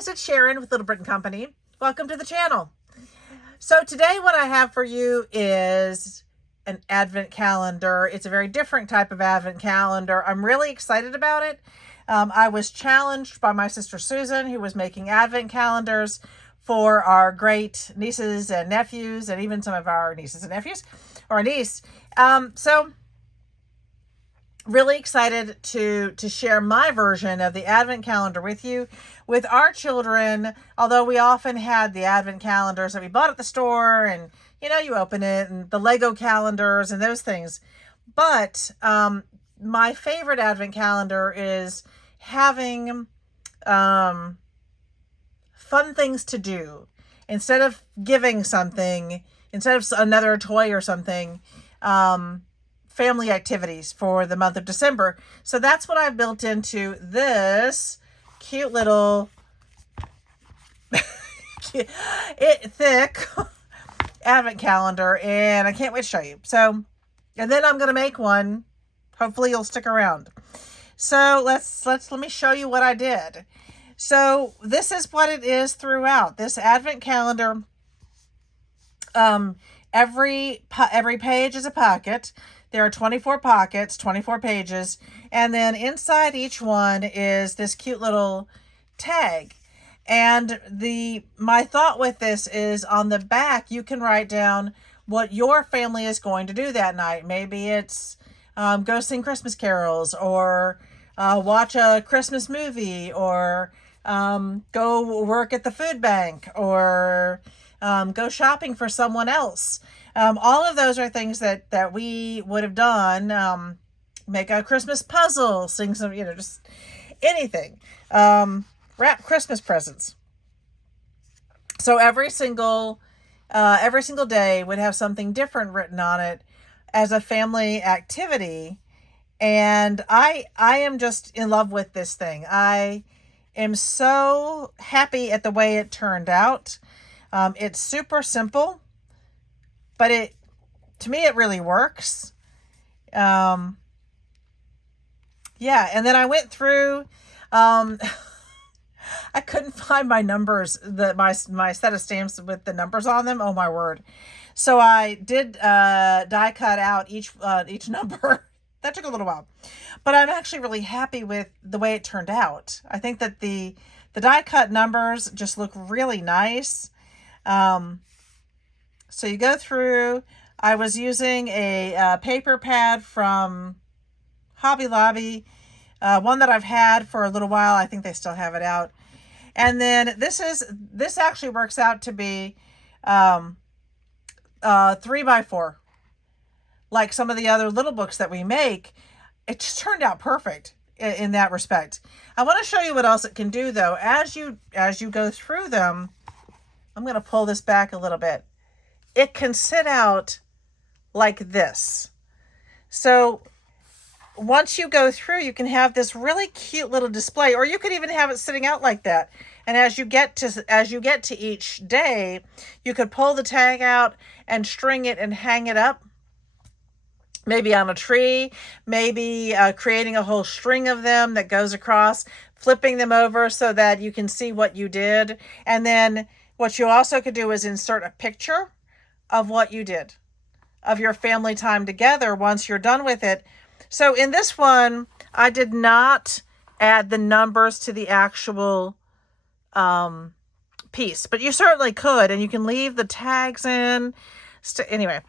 guys, it's Sharon with Little Britain Company. Welcome to the channel. So today what I have for you is an advent calendar. It's a very different type of advent calendar. I'm really excited about it. I was challenged by my sister Susan, who was making advent calendars for our great nieces and nephews, and even some of our nieces and nephews, or a niece. So really excited to share my version of the advent calendar with you. With our children, although we often had the advent calendars that we bought at the store, and you open it, and the Lego calendars and those things. But my favorite advent calendar is having fun things to do. Instead of giving something, instead of another toy or something, family activities for the month of December. So that's what I've built into this cute little thick advent calendar, and I can't wait to show you. So, and then I'm going to make one. Hopefully you'll stick around. So let me show you what I did. So this is what it is throughout this advent calendar. Every page is a pocket. There are 24 pockets, 24 pages, and then inside each one is this cute little tag. And my thought with this is, on the back you can write down what your family is going to do that night. Maybe it's go sing Christmas carols, or watch a Christmas movie, or go work at the food bank, or go shopping for someone else. All of those are things that we would have done. Make a Christmas puzzle, sing some, just anything. Wrap Christmas presents. So every single day would have something different written on it as a family activity. And I am just in love with this thing. I am so happy at the way it turned out. It's super simple, but to me, it really works. Yeah. And then I went through, I couldn't find my numbers, my set of stamps with the numbers on them. Oh my word. So I did, die cut out each number. That took a little while, but I'm actually really happy with the way it turned out. I think that the die cut numbers just look really nice. So you go through. I was using a paper pad from Hobby Lobby, one that I've had for a little while. I think they still have it out. And then this actually works out to be 3x4, like some of the other little books that we make. It just turned out perfect in that respect. I want to show you what else it can do, though. As you go through them, I'm going to pull this back a little bit. It can sit out like this. So once you go through, you can have this really cute little display, or you could even have it sitting out like that. And as you get to each day, you could pull the tag out and string it and hang it up. Maybe on a tree, maybe creating a whole string of them that goes across, flipping them over so that you can see what you did. And then what you also could do is insert a picture of what you did, of your family time together once you're done with it. So in this one, I did not add the numbers to the actual piece, but you certainly could, and you can leave the tags in. Anyway,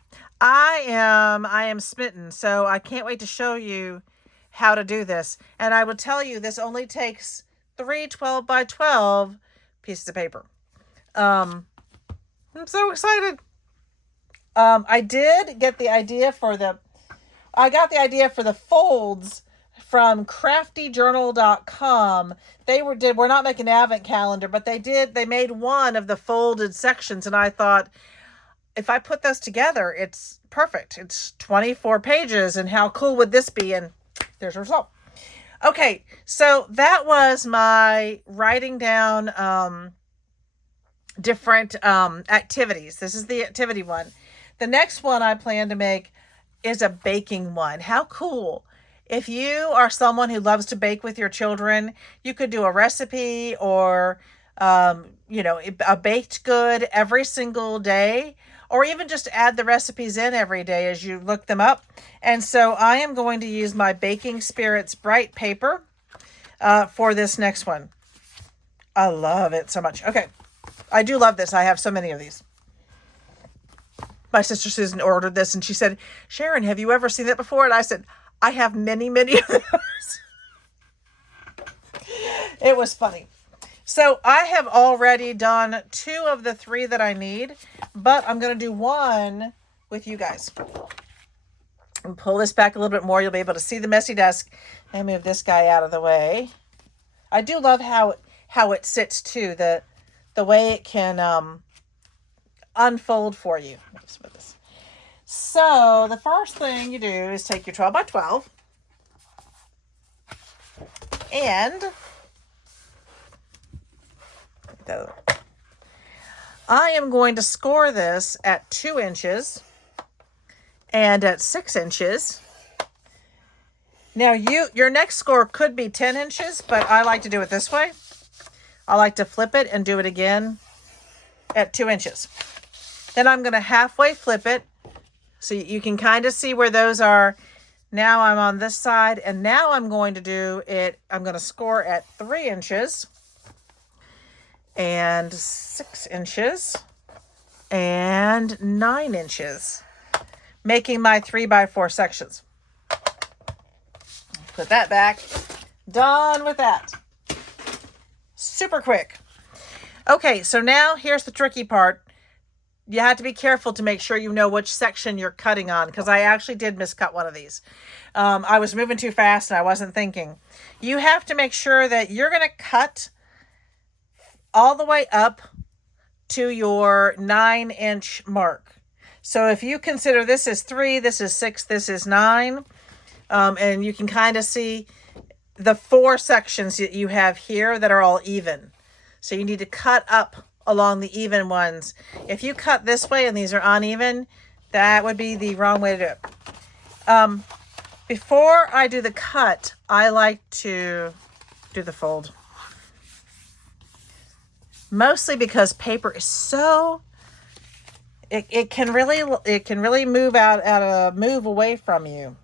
I am smitten, so I can't wait to show you how to do this. And I will tell you, this only takes 3 12x12 pieces of paper. I'm so excited. I got the idea for the folds from craftyjournal.com. We're not making an advent calendar, but they made one of the folded sections, and I thought, if I put those together, it's perfect. It's 24 pages, and how cool would this be? And there's a result. Okay, so that was my writing down different activities. This is the activity one. The next one I plan to make is a baking one. How cool. If you are someone who loves to bake with your children, you could do a recipe or you know, a baked good every single day, or even just add the recipes in every day as you look them up. And so I am going to use my Baking Spirits Bright paper for this next one. I love it so much. Okay. I do love this. I have so many of these. My sister Susan ordered this and she said, Sharon, have you ever seen that before? And I said, I have many, many of those. It was funny. So I have already done 2 of the 3 that I need, but I'm going to do one with you guys. And pull this back a little bit more. You'll be able to see the messy desk. And move this guy out of the way. I do love how it sits too. The way it can unfold for you. So the first thing you do is take your 12 by 12 and I am going to score this at 2 inches and at 6 inches. Now your next score could be 10 inches, but I like to do it this way. I like to flip it and do it again at 2 inches. Then I'm going to halfway flip it so you can kind of see where those are. Now I'm on this side, and now I'm going to do it. I'm going to score at 3 inches and 6 inches and 9 inches, making my 3 by 4 sections. Put that back. Done with that. Super quick. Okay, so now here's the tricky part. You have to be careful to make sure you know which section you're cutting on, because I actually did miscut one of these. I was moving too fast and I wasn't thinking. You have to make sure that you're going to cut all the way up to your 9-inch mark. So if you consider this is 3, this is 6, this is 9, and you can kind of see the 4 sections that you have here that are all even. So you need to cut up along the even ones. If you cut this way and these are uneven, that would be the wrong way to do it. Before I do the cut, I like to do the fold. Mostly because paper is so, it can really move away from you.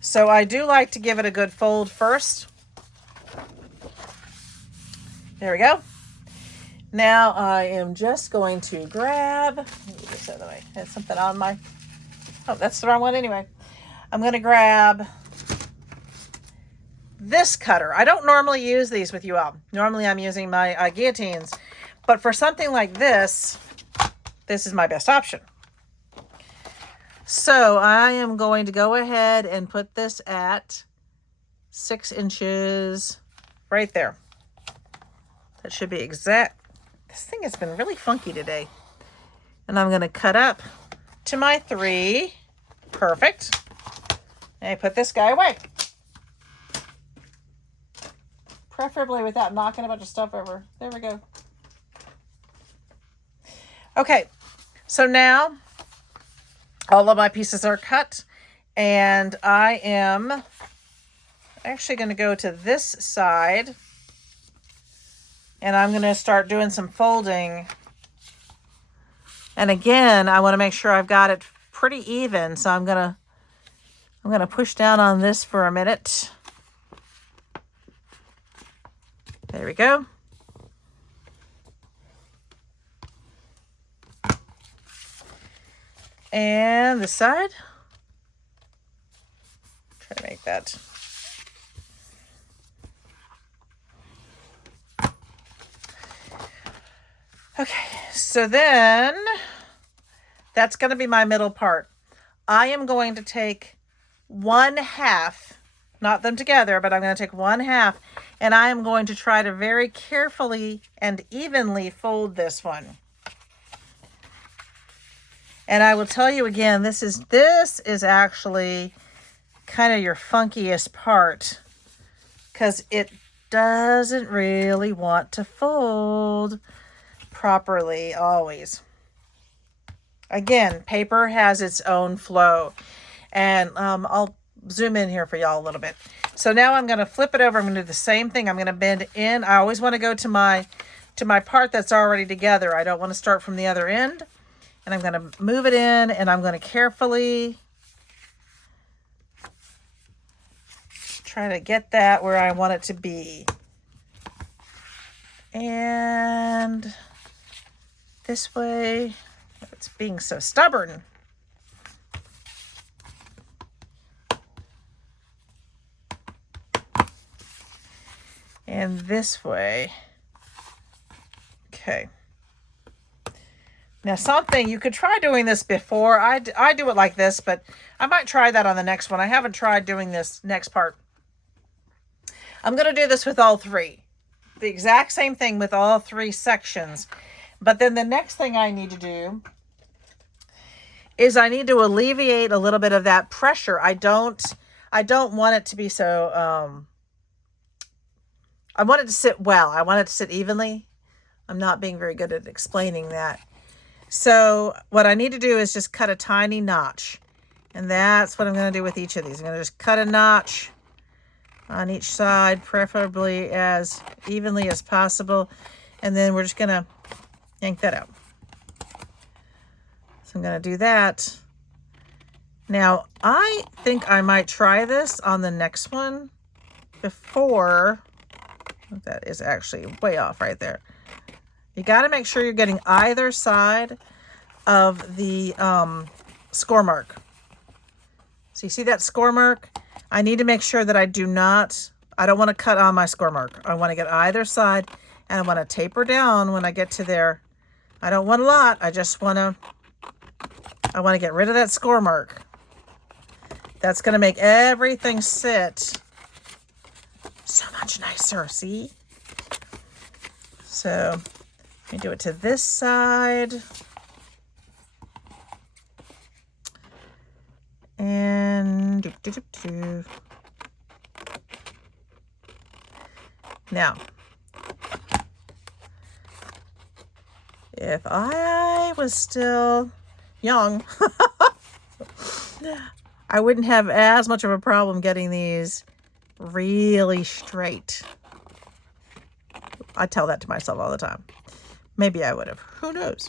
So I do like to give it a good fold first. There we go. Now I am just going to grab, let me get this out of the way. I had something on my, oh, that's the wrong one anyway. I'm going to grab this cutter. I don't normally use these with you all. Normally I'm using my guillotines, but for something like this, this is my best option. So I am going to go ahead and put this at 6 inches right there. That should be exact. This thing has been really funky today. And I'm going to cut up to my 3. Perfect. And I put this guy away. Preferably without knocking a bunch of stuff over. There we go. Okay. So now all of my pieces are cut. And I am actually going to go to this side. And I'm going to start doing some folding. And again, I want to make sure I've got it pretty even. So I'm going to push down on this for a minute. There we go. And this side. Try to make that. Okay, so then that's going to be my middle part. I am going to take 1/2, not them together, but I'm going to take 1/2, and I am going to try to very carefully and evenly fold this one. And I will tell you again, this is actually kind of your funkiest part, because it doesn't really want to fold properly always. Again, paper has its own flow, and I'll zoom in here for y'all a little bit. So now I'm going to flip it over. I'm going to do the same thing. I'm going to bend in. I always want to go to to my part that's already together. I don't want to start from the other end. And I'm going to move it in, and I'm going to carefully try to get that where I want it to be. And this way, it's being so stubborn. And this way. Okay. Now something, you could try doing this before. I do it like this, but I might try that on the next one. I haven't tried doing this next part. I'm going to do this with all three. The exact same thing with all three sections. But then the next thing I need to do is I need to alleviate a little bit of that pressure. I don't want it to be so, I want it to sit well. I want it to sit evenly. I'm not being very good at explaining that. So what I need to do is just cut a tiny notch. And that's what I'm going to do with each of these. I'm going to just cut a notch on each side, preferably as evenly as possible. And then we're just going to yank that out. So I'm going to do that. Now, I think I might try this on the next one before. That is actually way off right there. You got to make sure you're getting either side of the score mark. So you see that score mark? I need to make sure that I don't want to cut on my score mark. I want to get either side, and I want to taper down when I get to there. I don't want a lot. I want to get rid of that score mark. That's going to make everything sit so much nicer, see? So let me do it to this side. And now, if I was still young, I wouldn't have as much of a problem getting these really straight. I tell that to myself all the time. Maybe I would have. Who knows?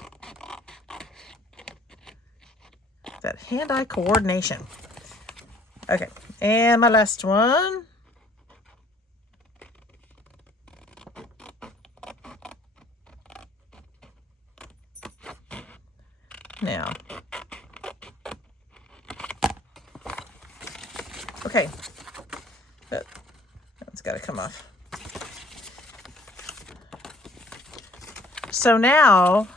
That hand-eye coordination. Okay, and my last one. Now. Okay. That's got to come off. So now,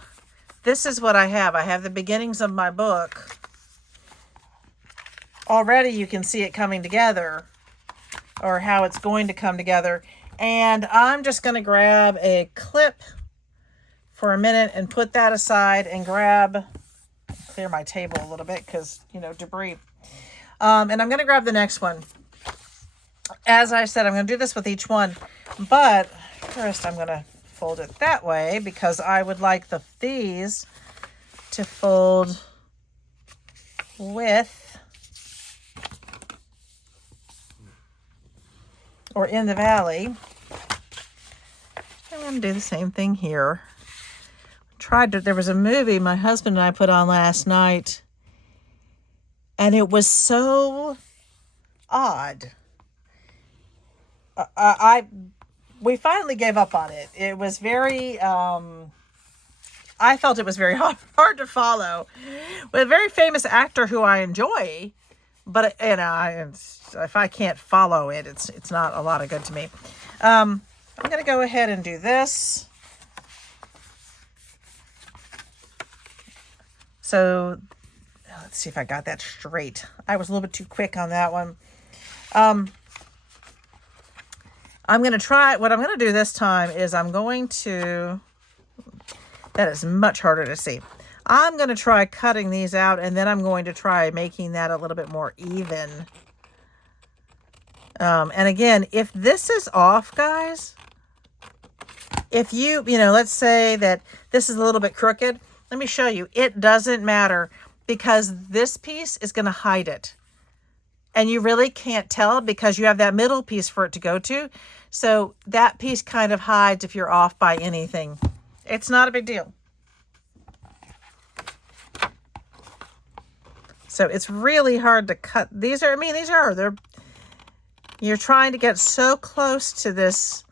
this is what I have. I have the beginnings of my book. Already you can see it coming together, or how it's going to come together. And I'm just going to grab a clip for a minute and put that aside and clear my table a little bit because, debris. And I'm going to grab the next one. As I said, I'm going to do this with each one, but first I'm going to fold it that way because I would like these to fold with or in the valley. I'm going to do the same thing here. There was a movie my husband and I put on last night, and it was so odd. We finally gave up on it. It was very, I felt it was very hard to follow. With a very famous actor who I enjoy, but if I can't follow it, it's not a lot of good to me. I'm going to go ahead and do this. So let's see if I got that straight. I was a little bit too quick on that one. I'm going to try, what I'm going to do this time is that is much harder to see. I'm going to try cutting these out, and then I'm going to try making that a little bit more even. And again, if this is off, guys, if let's say that this is a little bit crooked, let me show you. It doesn't matter because this piece is going to hide it. And you really can't tell because you have that middle piece for it to go to. So that piece kind of hides if you're off by anything. It's not a big deal. So it's really hard to cut. You're trying to get so close to this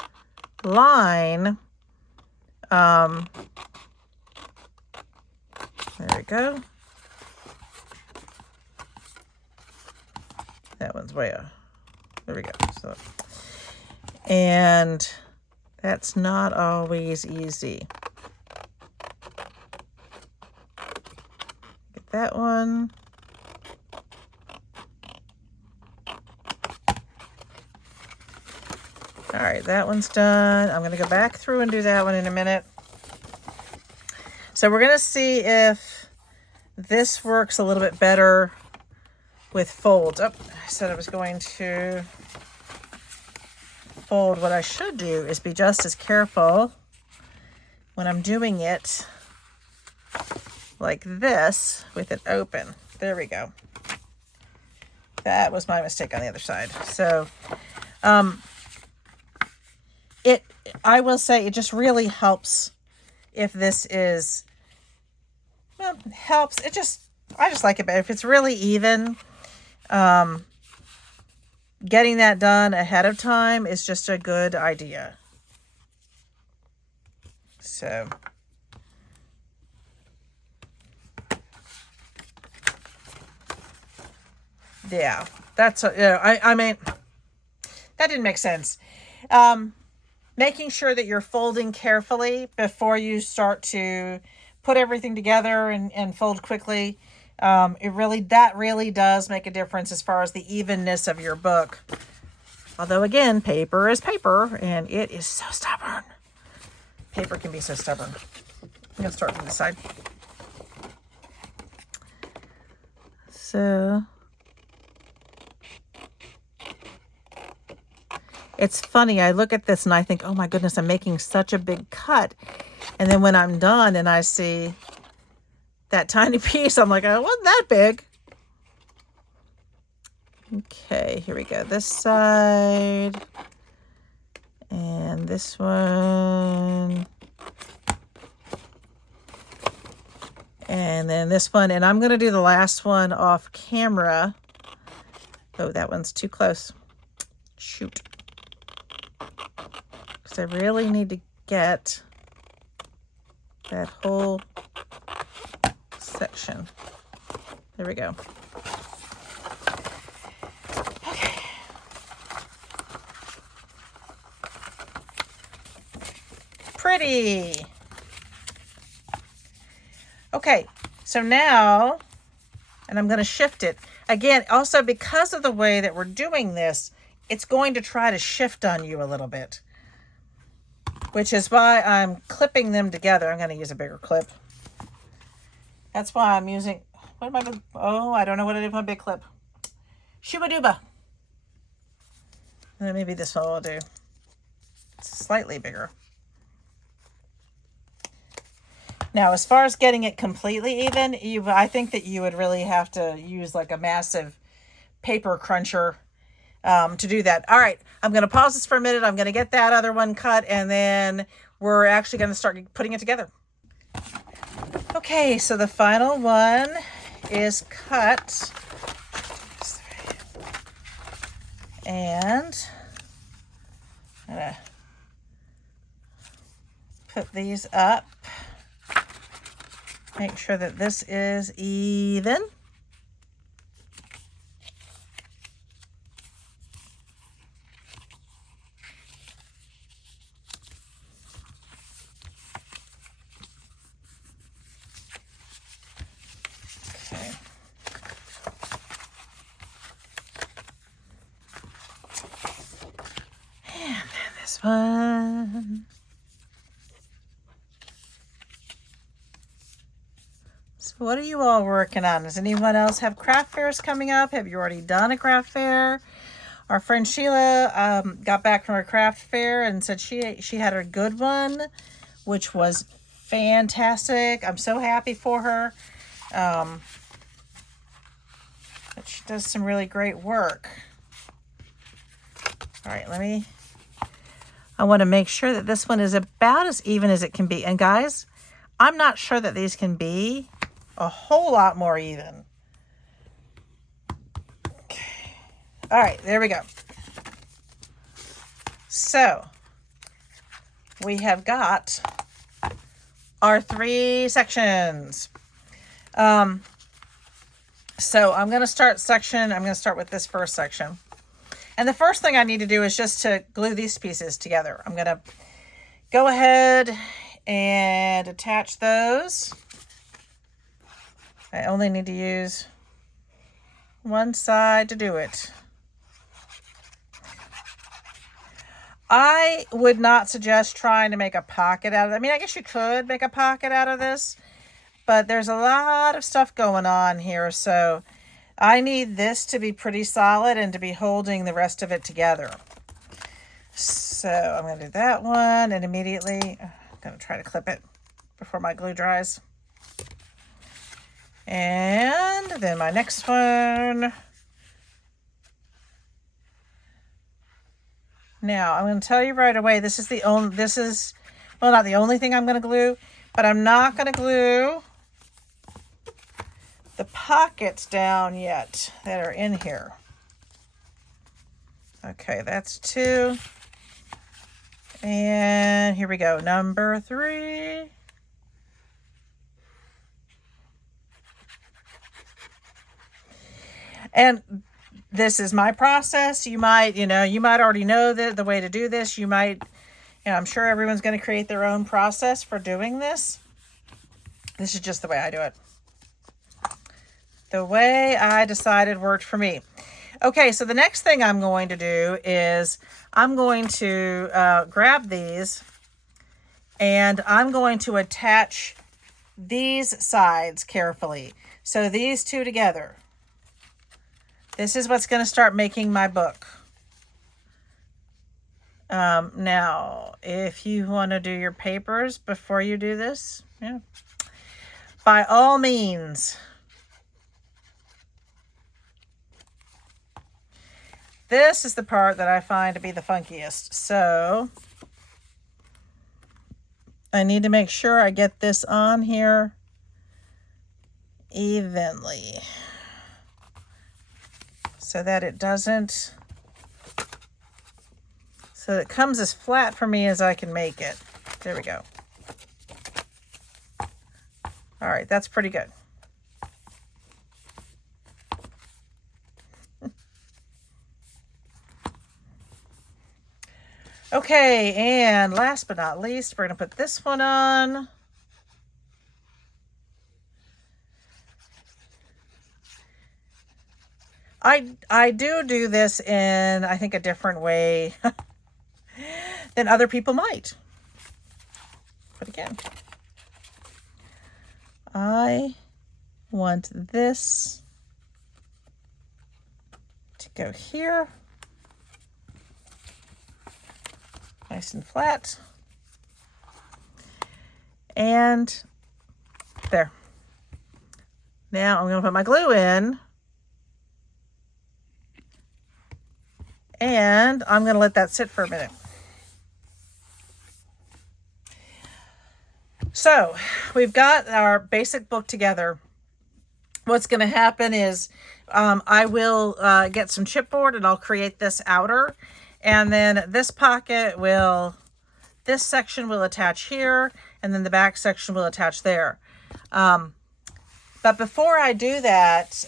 line. There we go. That one's way off. There we go. So, and that's not always easy. Get that one. All right, that one's done. I'm going to go back through and do that one in a minute. So we're going to see if this works a little bit better with folds. Oh, I said I was going to fold. What I should do is be just as careful when I'm doing it like this with it open. There we go. That was my mistake on the other side. So, I will say it just really helps if this is, well, helps. I just like it better. If it's really even, getting that done ahead of time is just a good idea. So, yeah, that's, I mean, that didn't make sense. Making sure that you're folding carefully before you start to put everything together and fold quickly. That really does make a difference as far as the evenness of your book. Although again, paper is paper and it is so stubborn. Paper can be so stubborn. I'm going to start from this side. So it's funny, I look at this and I think, oh my goodness, I'm making such a big cut. And then when I'm done and I see that tiny piece, I'm like, oh, it wasn't that big. Okay, here we go. This side. And this one. And then this one. And I'm going to do the last one off camera. Oh, that one's too close. Shoot. Because I really need to get that whole section. There we go. Okay. Pretty. Okay, so now, and I'm going to shift it. Again, also because of the way that we're doing this, it's going to try to shift on you a little bit, which is why I'm clipping them together. I'm going to use a bigger clip. That's why I'm using, what am I, oh, I don't know what I did with my big clip. Shooba-dooba. And then maybe this one will do. It's slightly bigger. Now, as far as getting it completely even, I think that you would really have to use like a massive paper cruncher to do that. All right, I'm going to pause this for a minute. I'm going to get that other one cut, and then we're actually going to start putting it together. Okay, so the final one is cut. And I'm going to put these up. Make sure that this is even. Okay. And then this one. So what are you all working on? Does anyone else have craft fairs coming up? Have you already done a craft fair? Our friend Sheila got back from her craft fair and said she had a good one, which was fantastic. I'm so happy for her. But she does some really great work. All right, I want to make sure that this one is about as even as it can be. And guys, I'm not sure that these can be a whole lot more even. Okay. All right, there we go. So we have got our 3 sections. So I'm going to start with this first section. And the first thing I need to do is just to glue these pieces together. I'm going to go ahead and attach those. I only need to use one side to do it. I would not suggest trying to make a pocket out of it. I mean, I guess you could make a pocket out of this, but there's a lot of stuff going on here, so I need this to be pretty solid and to be holding the rest of it together. So I'm going to do that one, and immediately I'm going to try to clip it before my glue dries. And then my next one. Now, I'm going to tell you right away, this is, well, not the only thing I'm going to glue, but I'm not going to glue the pockets down yet that are in here. Okay, that's 2. And here we go, number 3. And this is my process. You might already know the way to do this. I'm sure everyone's going to create their own process for doing this. This is just the way I do it. The way I decided worked for me. Okay, so the next thing I'm going to do is I'm going to grab these and I'm going to attach these sides carefully. So these 2 together. This is what's going to start making my book. Now, if you want to do your papers before you do this, by all means. This is the part that I find to be the funkiest. So I need to make sure I get this on here evenly so that it doesn't, so it comes as flat for me as I can make it. There we go. All right, that's pretty good. Okay, and last but not least, we're going to put this one on. I do this in, I think, a different way than other people might. But again, I want this to go here. Nice and flat. And there. Now I'm going to put my glue in. And I'm going to let that sit for a minute. So we've got our basic book together. What's going to happen is I will get some chipboard and I'll create this outer. And then this section will attach here, and then the back section will attach there. But before I do that,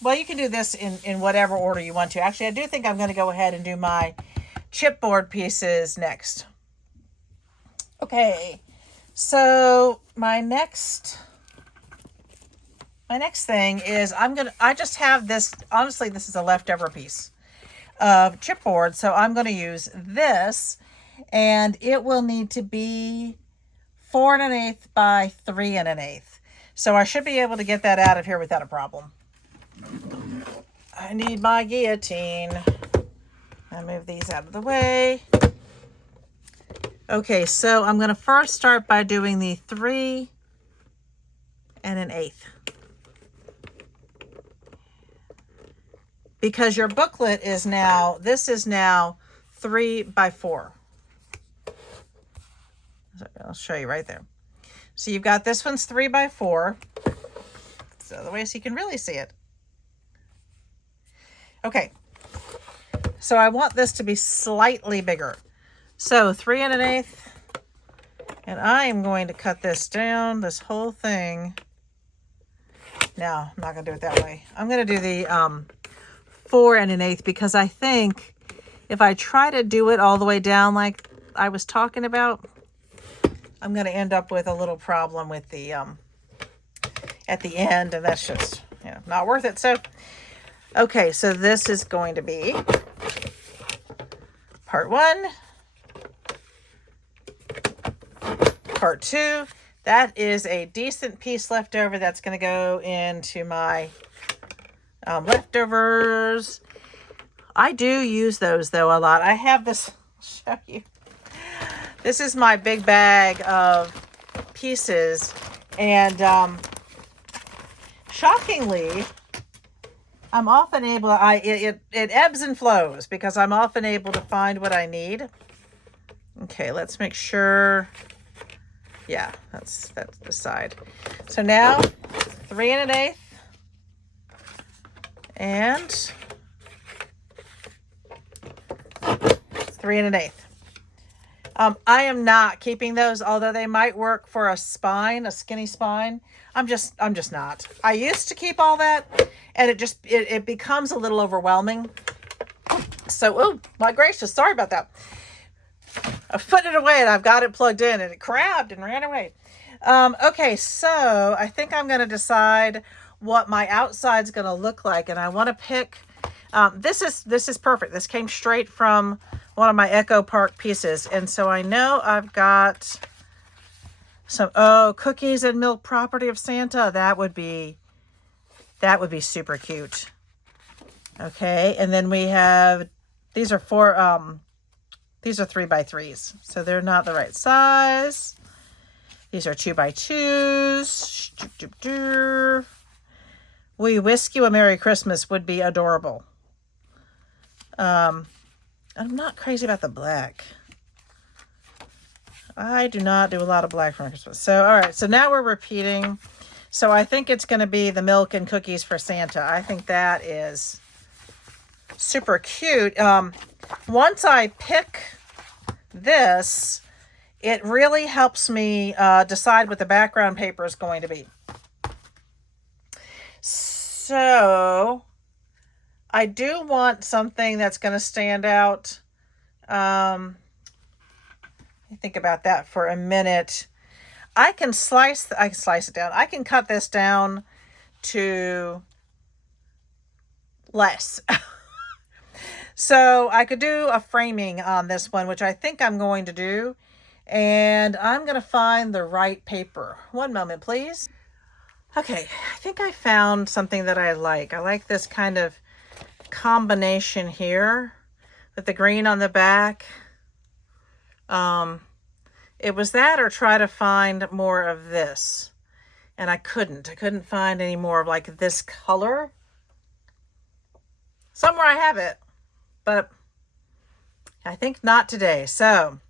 well, you can do this in whatever order you want to. Actually, I do think I'm going to go ahead and do my chipboard pieces next. Okay, so my next thing is I just have this, honestly, this is a leftover piece of chipboard, so I'm going to use this, and it will need to be 4 1/8 by 3 1/8. So I should be able to get that out of here without a problem. I need my guillotine. I'll move these out of the way. Okay, so I'm going to first start by doing the 3 1/8. because your booklet is now, this is now 3 by 4. I'll show you right there. So you've got this one's 3 by 4. So the way so you can really see it. Okay. So I want this to be slightly bigger. So 3 1/8. And I am going to cut this down, this whole thing. No, I'm not going to do it that way. I'm going to do the 4 1/8 because I think if I try to do it all the way down like I was talking about, I'm going to end up with a little problem with the at the end, and that's just, you know, not worth it. So, okay, so this is going to be part 1, part 2. That is a decent piece left over. That's going to go into my leftovers. I do use those though a lot. I have this, I'll show you. This is my big bag of pieces, and shockingly, I'm often able to, it ebbs and flows because I'm often able to find what I need. Okay, let's make sure. Yeah, that's the side. So now 3 1/8 and 3 1/8. I am not keeping those, although they might work for a spine, a skinny spine. I'm just not. I used to keep all that, and it becomes a little overwhelming. So, oh my gracious, sorry about that. I've put it away and I've got it plugged in, and it crabbed and ran away. Okay, so I think I'm going to decide what my outside's going to look like, and I want to pick. This is perfect. This came straight from one of my Echo Park pieces, and so I know I've got some cookies and milk property of Santa. That would be super cute. Okay, and then we have these are 3 by 3s, so they're not the right size. These are 2 by 2s. We Whisk You a Merry Christmas would be adorable. I'm not crazy about the black. I do not do a lot of black for Christmas. So, all right. So now we're repeating. So I think it's going to be the milk and cookies for Santa. I think that is super cute. Once I pick this, it really helps me decide what the background paper is going to be. So I do want something that's going to stand out. Think about that for a minute. I can slice it down. I can cut this down to less. So I could do a framing on this one, which I think I'm going to do. And I'm going to find the right paper. One moment, please. Okay, I think I found something that I like. I like this kind of combination here with the green on the back. It was that or try to find more of this. And I couldn't find any more of like this color. Somewhere I have it, but I think not today. So,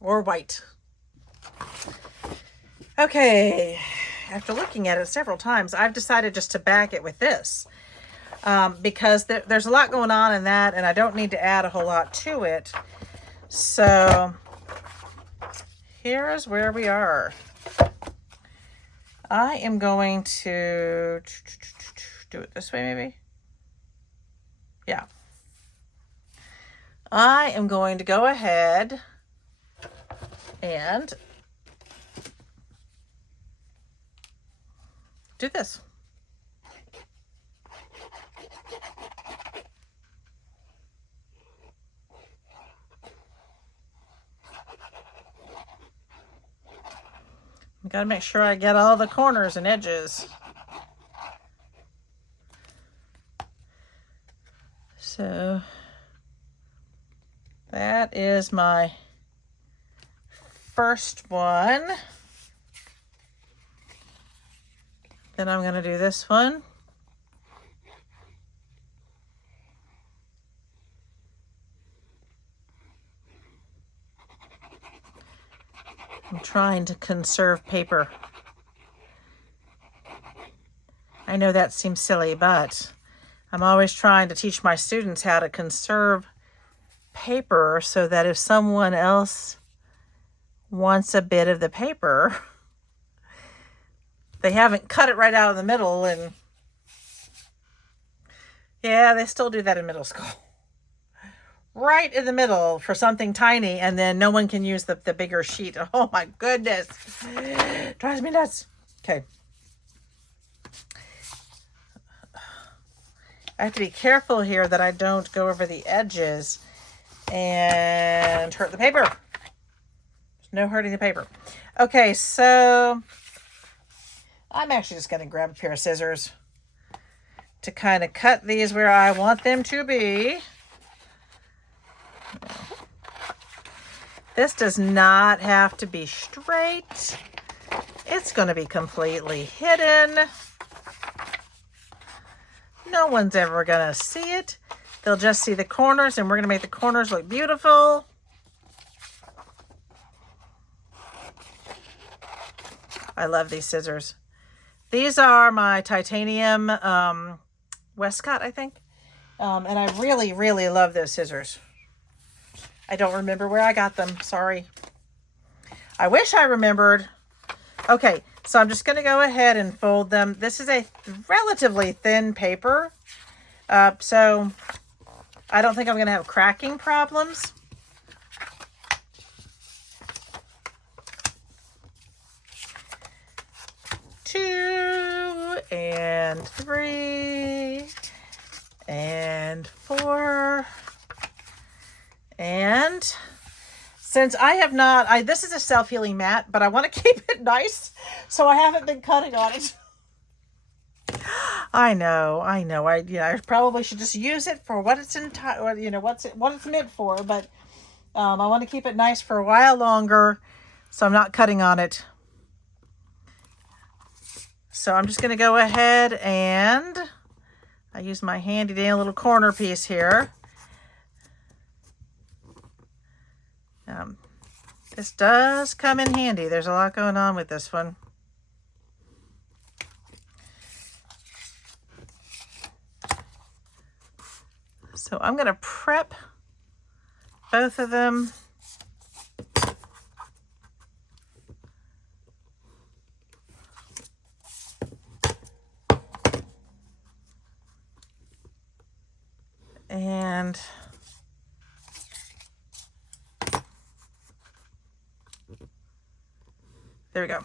or white. Okay, after looking at it several times, I've decided just to back it with this. Because there's a lot going on in that, and I don't need to add a whole lot to it. So here is where we are. I am going to do it this way, maybe. Yeah. I am going to go ahead and do this. I gotta make sure I get all the corners and edges. So that is my first one. Then I'm going to do this one. I'm trying to conserve paper. I know that seems silly, but I'm always trying to teach my students how to conserve paper so that if someone else wants a bit of the paper, they haven't cut it right out of the middle. And yeah, they still do that in middle school. Right in the middle for something tiny, and then no one can use the bigger sheet. Oh my goodness. Drives me nuts. Okay. I have to be careful here that I don't go over the edges and hurt the paper. There's no hurting the paper. Okay, so I'm actually just going to grab a pair of scissors to kind of cut these where I want them to be. This does not have to be straight. It's going to be completely hidden. No one's ever going to see it. They'll just see the corners, and we're going to make the corners look beautiful. I love these scissors. These are my titanium Westcott, I think. And I really, really love those scissors. I don't remember where I got them. Sorry. I wish I remembered. Okay, so I'm just going to go ahead and fold them. This is a relatively thin paper, so I don't think I'm going to have cracking problems. Two and three and four. And since I have not, this is a self-healing mat, but I want to keep it nice, so I haven't been cutting on it. I know. I probably should just use it for what it's what it's meant for, but I want to keep it nice for a while longer, so I'm not cutting on it. So I'm just going to go ahead and I use my handy dandy little corner piece here. This does come in handy. There's a lot going on with this one. So I'm going to prep both of them. And there we go.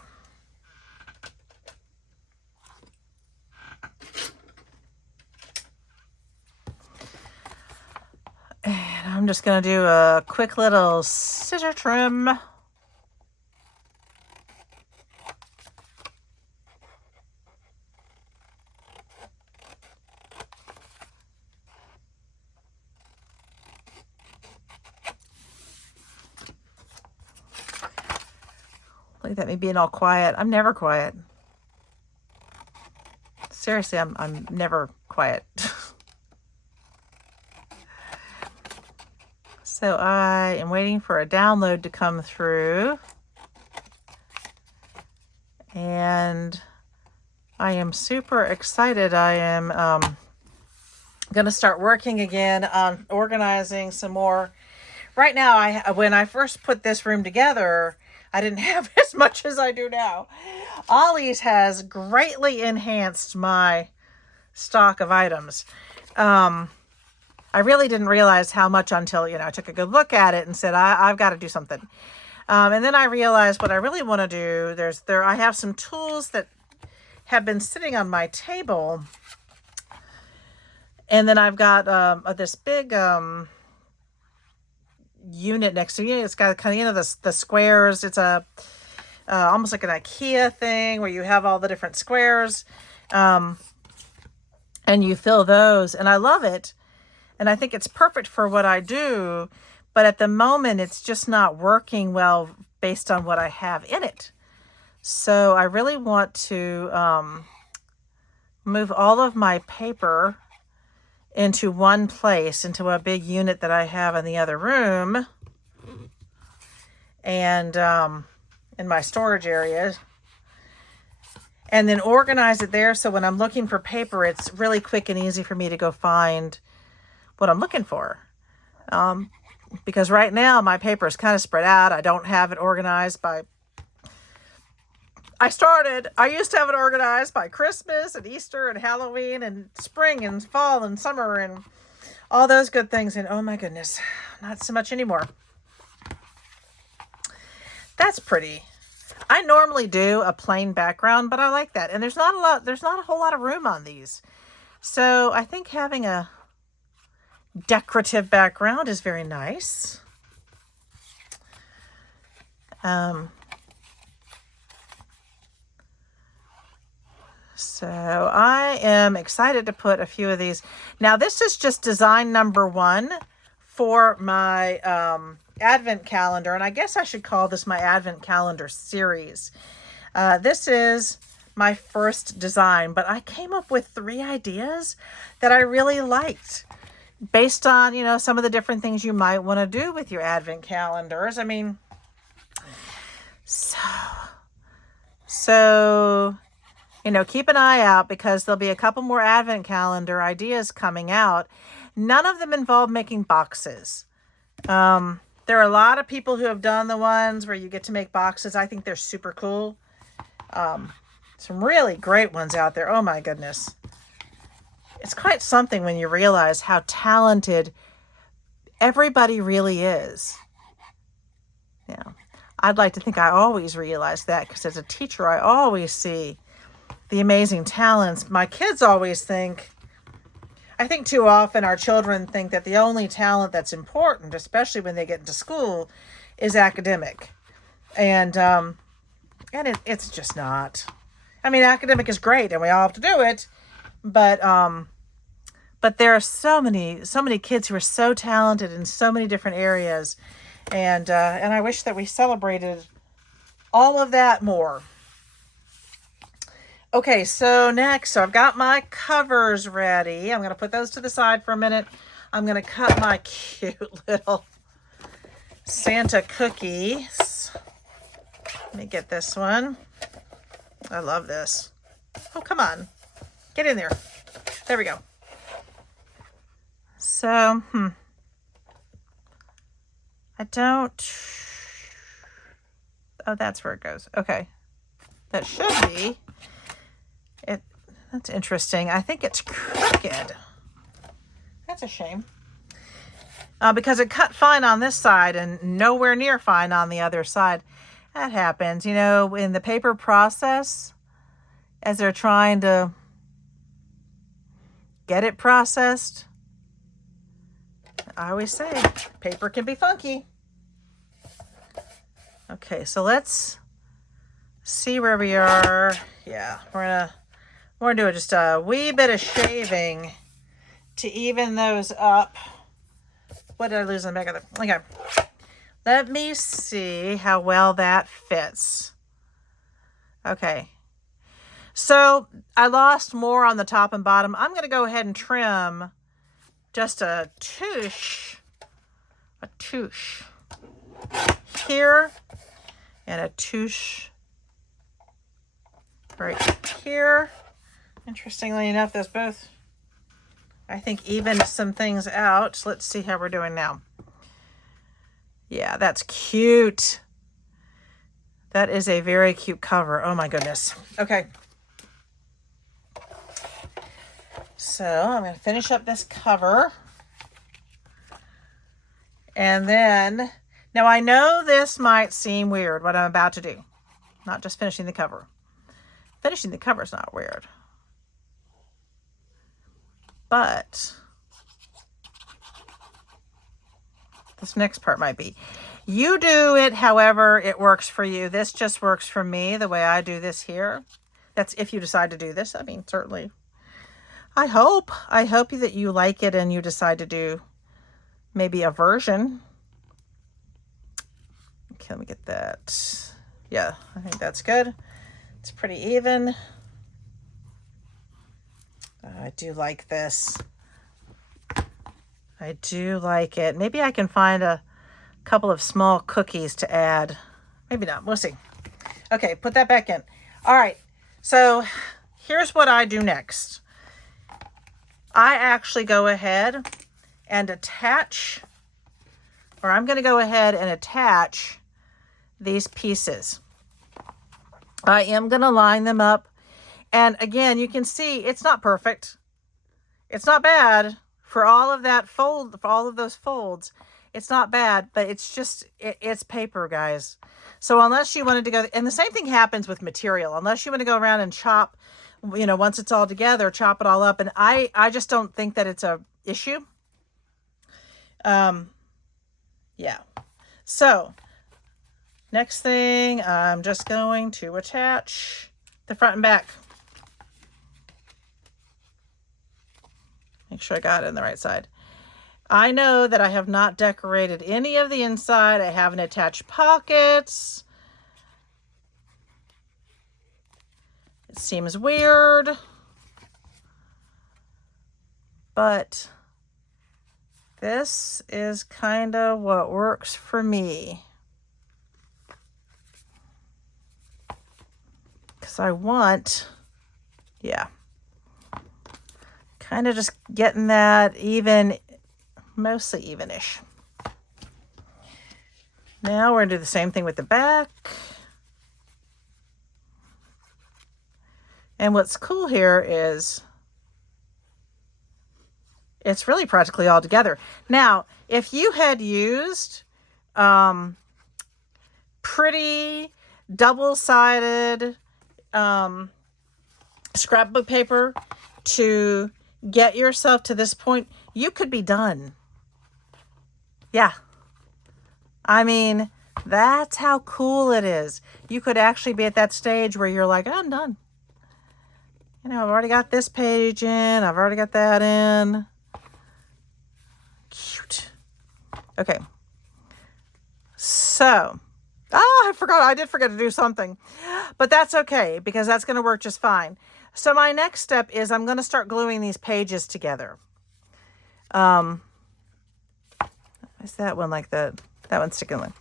And I'm just going to do a quick little scissor trim. Look at me being all quiet. I'm never quiet. Seriously, I'm never quiet. So I am waiting for a download to come through. And I am super excited. I am going to start working again on organizing some more. Right now, when I first put this room together, I didn't have as much as I do now. Ollie's has greatly enhanced my stock of items. I really didn't realize how much until, I took a good look at it and said, I've got to do something. And then I realized what I really want to do. I have some tools that have been sitting on my table. And then I've got this big unit next to me. It's got kind of, the squares. It's almost like an IKEA thing where you have all the different squares. And you fill those. And I love it. And I think it's perfect for what I do, but at the moment it's just not working well based on what I have in it. So I really want to move all of my paper into one place, into a big unit that I have in the other room. And in my storage area, and then organize it there. So when I'm looking for paper, it's really quick and easy for me to go find what I'm looking for. Because right now my paper is kind of spread out. I don't have it organized by, I used to have it organized by Christmas and Easter and Halloween and spring and fall and summer and all those good things. And oh my goodness, not so much anymore. That's pretty. I normally do a plain background, but I like that. And there's not a whole lot of room on these. So I think having a decorative background is very nice. So I am excited to put a few of these. Now this is just design number 1 for my Advent calendar. And I guess I should call this my Advent calendar series. This is my first design, but I came up with 3 ideas that I really liked based on, you know, some of the different things you might want to do with your Advent calendars. I mean, so, you know, keep an eye out because there'll be a couple more Advent calendar ideas coming out. None of them involve making boxes. There are a lot of people who have done the ones where you get to make boxes. I think they're super cool. Some really great ones out there. Oh my goodness. It's quite something when you realize how talented everybody really is. Yeah. I'd like to think I always realize that because as a teacher, I always see the amazing talents. My kids always think, I think too often our children think that the only talent that's important, especially when they get into school, is academic. And it's just not. I mean, academic is great and we all have to do it, but there are so many kids who are so talented in so many different areas. And I wish that we celebrated all of that more. Okay, so next, I've got my covers ready. I'm going to put those to the side for a minute. I'm going to cut my cute little Santa cookies. Let me get this one. I love this. Oh, come on. Get in there. There we go. So, I don't... Oh, that's where it goes. Okay. That should be... That's interesting. I think it's crooked. That's a shame. Because it cut fine on this side and nowhere near fine on the other side. That happens. You know, in the paper process, as they're trying to get it processed, I always say paper can be funky. Okay, so let's see where we are. Yeah, we're gonna do just a wee bit of shaving to even those up. What did I lose in the back of the... Okay. Let me see how well that fits. Okay. So I lost more on the top and bottom. I'm going to go ahead and trim just a touche here and a touche right here. Interestingly enough, those both, I think, even some things out. Let's see how we're doing now. Yeah, that's cute. That is a very cute cover. Oh my goodness. Okay. So I'm going to finish up this cover. And then, now I know this might seem weird, what I'm about to do. Not just finishing the cover. Finishing the cover is not weird. But this next part might be. You do it however it works for you. This just works for me, the way I do this here. That's if you decide to do this. I mean, certainly. I hope that you like it and you decide to do maybe a version. Okay, let me get that. Yeah, I think that's good. It's pretty even. I do like this. I do like it. Maybe I can find a couple of small cookies to add. Maybe not. We'll see. Okay, put that back in. All right, so here's what I do next. I actually go ahead and attach, or I'm going to go ahead and attach these pieces. I am going to line them up. And again, you can see it's not perfect. It's not bad for all of that fold, for all of those folds. It's not bad, but it's just, it's paper, guys. So unless you wanted to go, and the same thing happens with material, unless you want to go around and chop, you know, once it's all together, chop it all up. And I just don't think that it's a issue. Yeah. So next thing, I'm just going to attach the front and back. Make sure I got it on the right side. I know that I have not decorated any of the inside. I haven't attached pockets. It seems weird, but this is kind of what works for me. Because I want, yeah, kind of just getting that even, mostly evenish. Now we're going to do the same thing with the back. And what's cool here is it's really practically all together. Now, if you had used pretty double-sided scrapbook paper to get yourself to this point, you could be done. Yeah. I mean, that's how cool it is. You could actually be at that stage where you're like, oh, I'm done. You know, I've already got this page in. I've already got that in. Cute. Okay. So, I did forget to do something. But that's okay, because that's going to work just fine. So my next step is I'm going to start gluing these pages together. Is that one like that? That one's sticking in.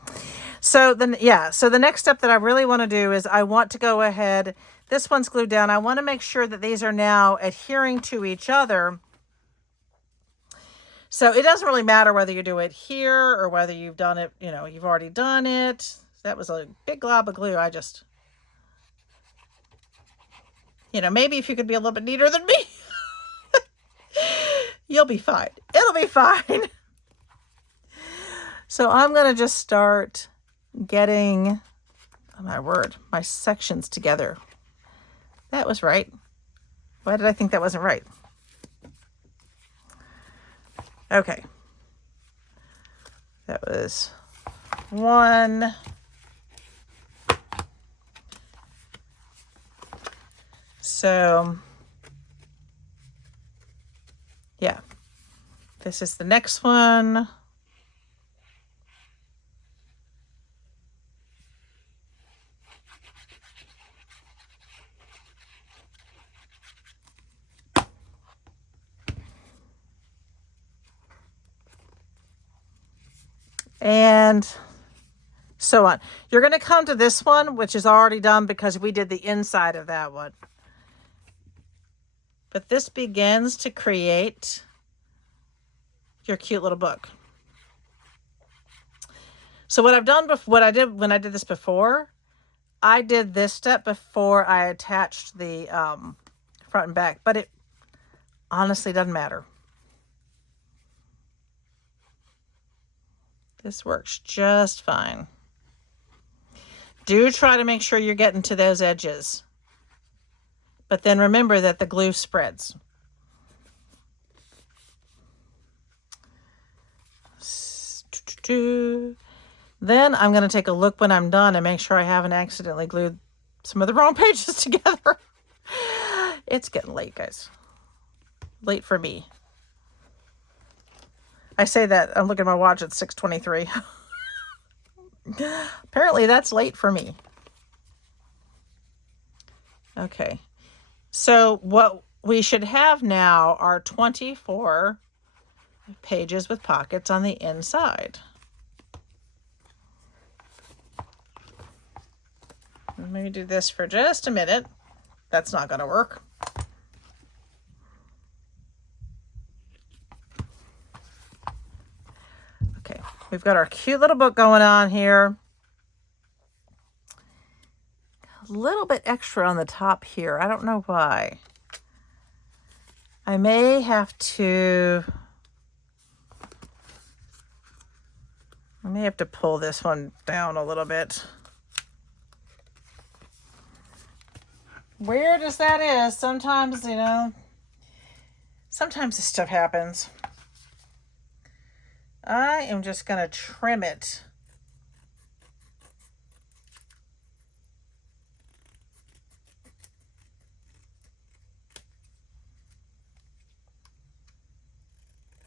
So then, yeah. So the next step that I really want to do is I want to go ahead. This one's glued down. I want to make sure that these are now adhering to each other. So it doesn't really matter whether you do it here or whether you've done it, you know, you've already done it. That was a big glob of glue. I just, you know, maybe if you could be a little bit neater than me, you'll be fine. It'll be fine. So I'm going to just start getting, oh my word, my sections together. That was right. Why did I think that wasn't right? Okay. That was one. So, yeah. This is the next one. And so on. You're going to come to this one, which is already done because we did the inside of that one. But this begins to create your cute little book. So what I've done before, what I did when I did this before, I did this step before I attached the front and back, but it honestly doesn't matter. This works just fine. Do try to make sure you're getting to those edges. But then remember that the glue spreads. Then I'm going to take a look when I'm done and make sure I haven't accidentally glued some of the wrong pages together. It's getting late, guys. Late for me. I say that, I'm looking at my watch, it's 6:23. Apparently that's late for me. Okay. So what we should have now are 24 pages with pockets on the inside. Let me do this for just a minute. That's not going to work. Okay, we've got our cute little book going on here. A little bit extra on the top here. I don't know why. I may have to pull this one down a little bit. Weird as that is, sometimes, you know, sometimes this stuff happens. I am just going to trim it.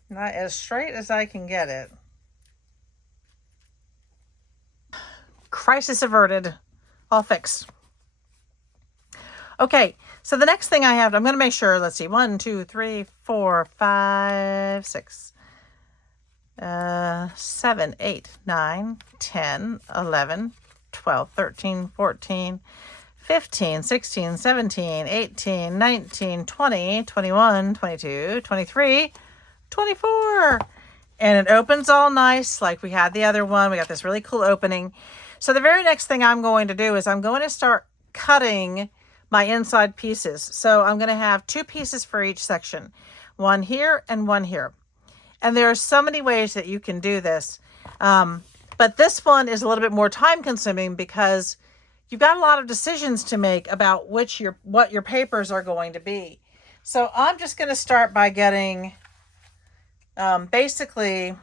Not as straight as I can get it. Crisis averted. All fixed. Okay, so the next thing I have, I'm going to make sure, let's see, 1, 2, 3, 4, 5, 6, 7, 8, 9, 10, 11, 12, 13, 14, 15, 16, 17, 18, 19, 20, 21, 22, 23, 24. And it opens all nice like we had the other one. We got this really cool opening. So the very next thing I'm going to do is I'm going to start cutting my inside pieces. So I'm going to have 2 pieces for each section. One here and one here. And there are so many ways that you can do this. But this one is a little bit more time consuming because you've got a lot of decisions to make about what your papers are going to be. So I'm just going to start by getting basically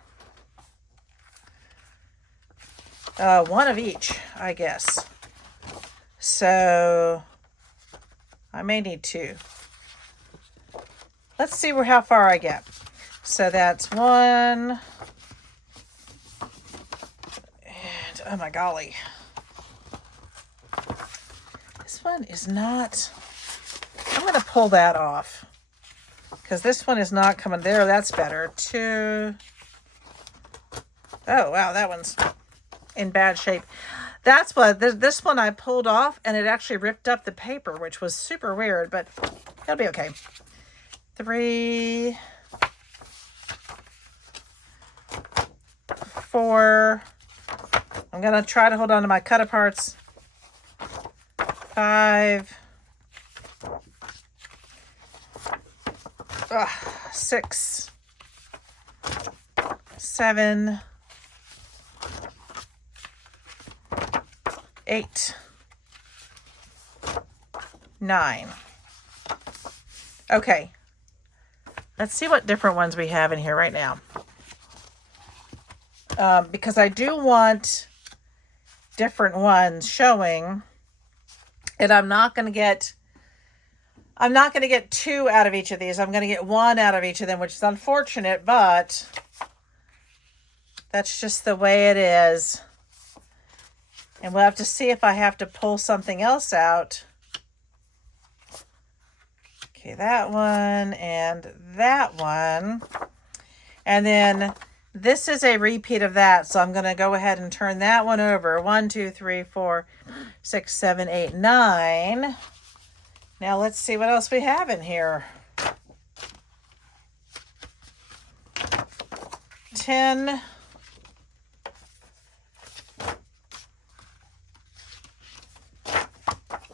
one of each, I guess. So I may need 2. Let's see how far I get. So that's 1. And oh my golly. This one is not, I'm going to pull that off because this one is not coming there. That's better. 2. Oh, wow. That one's in bad shape. That's what, this one I pulled off and it actually ripped up the paper, which was super weird, but it'll be okay. 3, 4. I'm going to try to hold on to my cut aparts. 5. 6. 7. 8. 9. Okay. Let's see what different ones we have in here right now. Because I do want different ones showing, and I'm not going to get 2 out of each of these. I'm going to get 1 out of each of them, which is unfortunate, but that's just the way it is. And we'll have to see if I have to pull something else out. Okay, that one and that one. And then this is a repeat of that. So I'm going to go ahead and turn that one over. 1, 2, 3, 4, 6, 7, 8, 9. Now let's see what else we have in here. 10.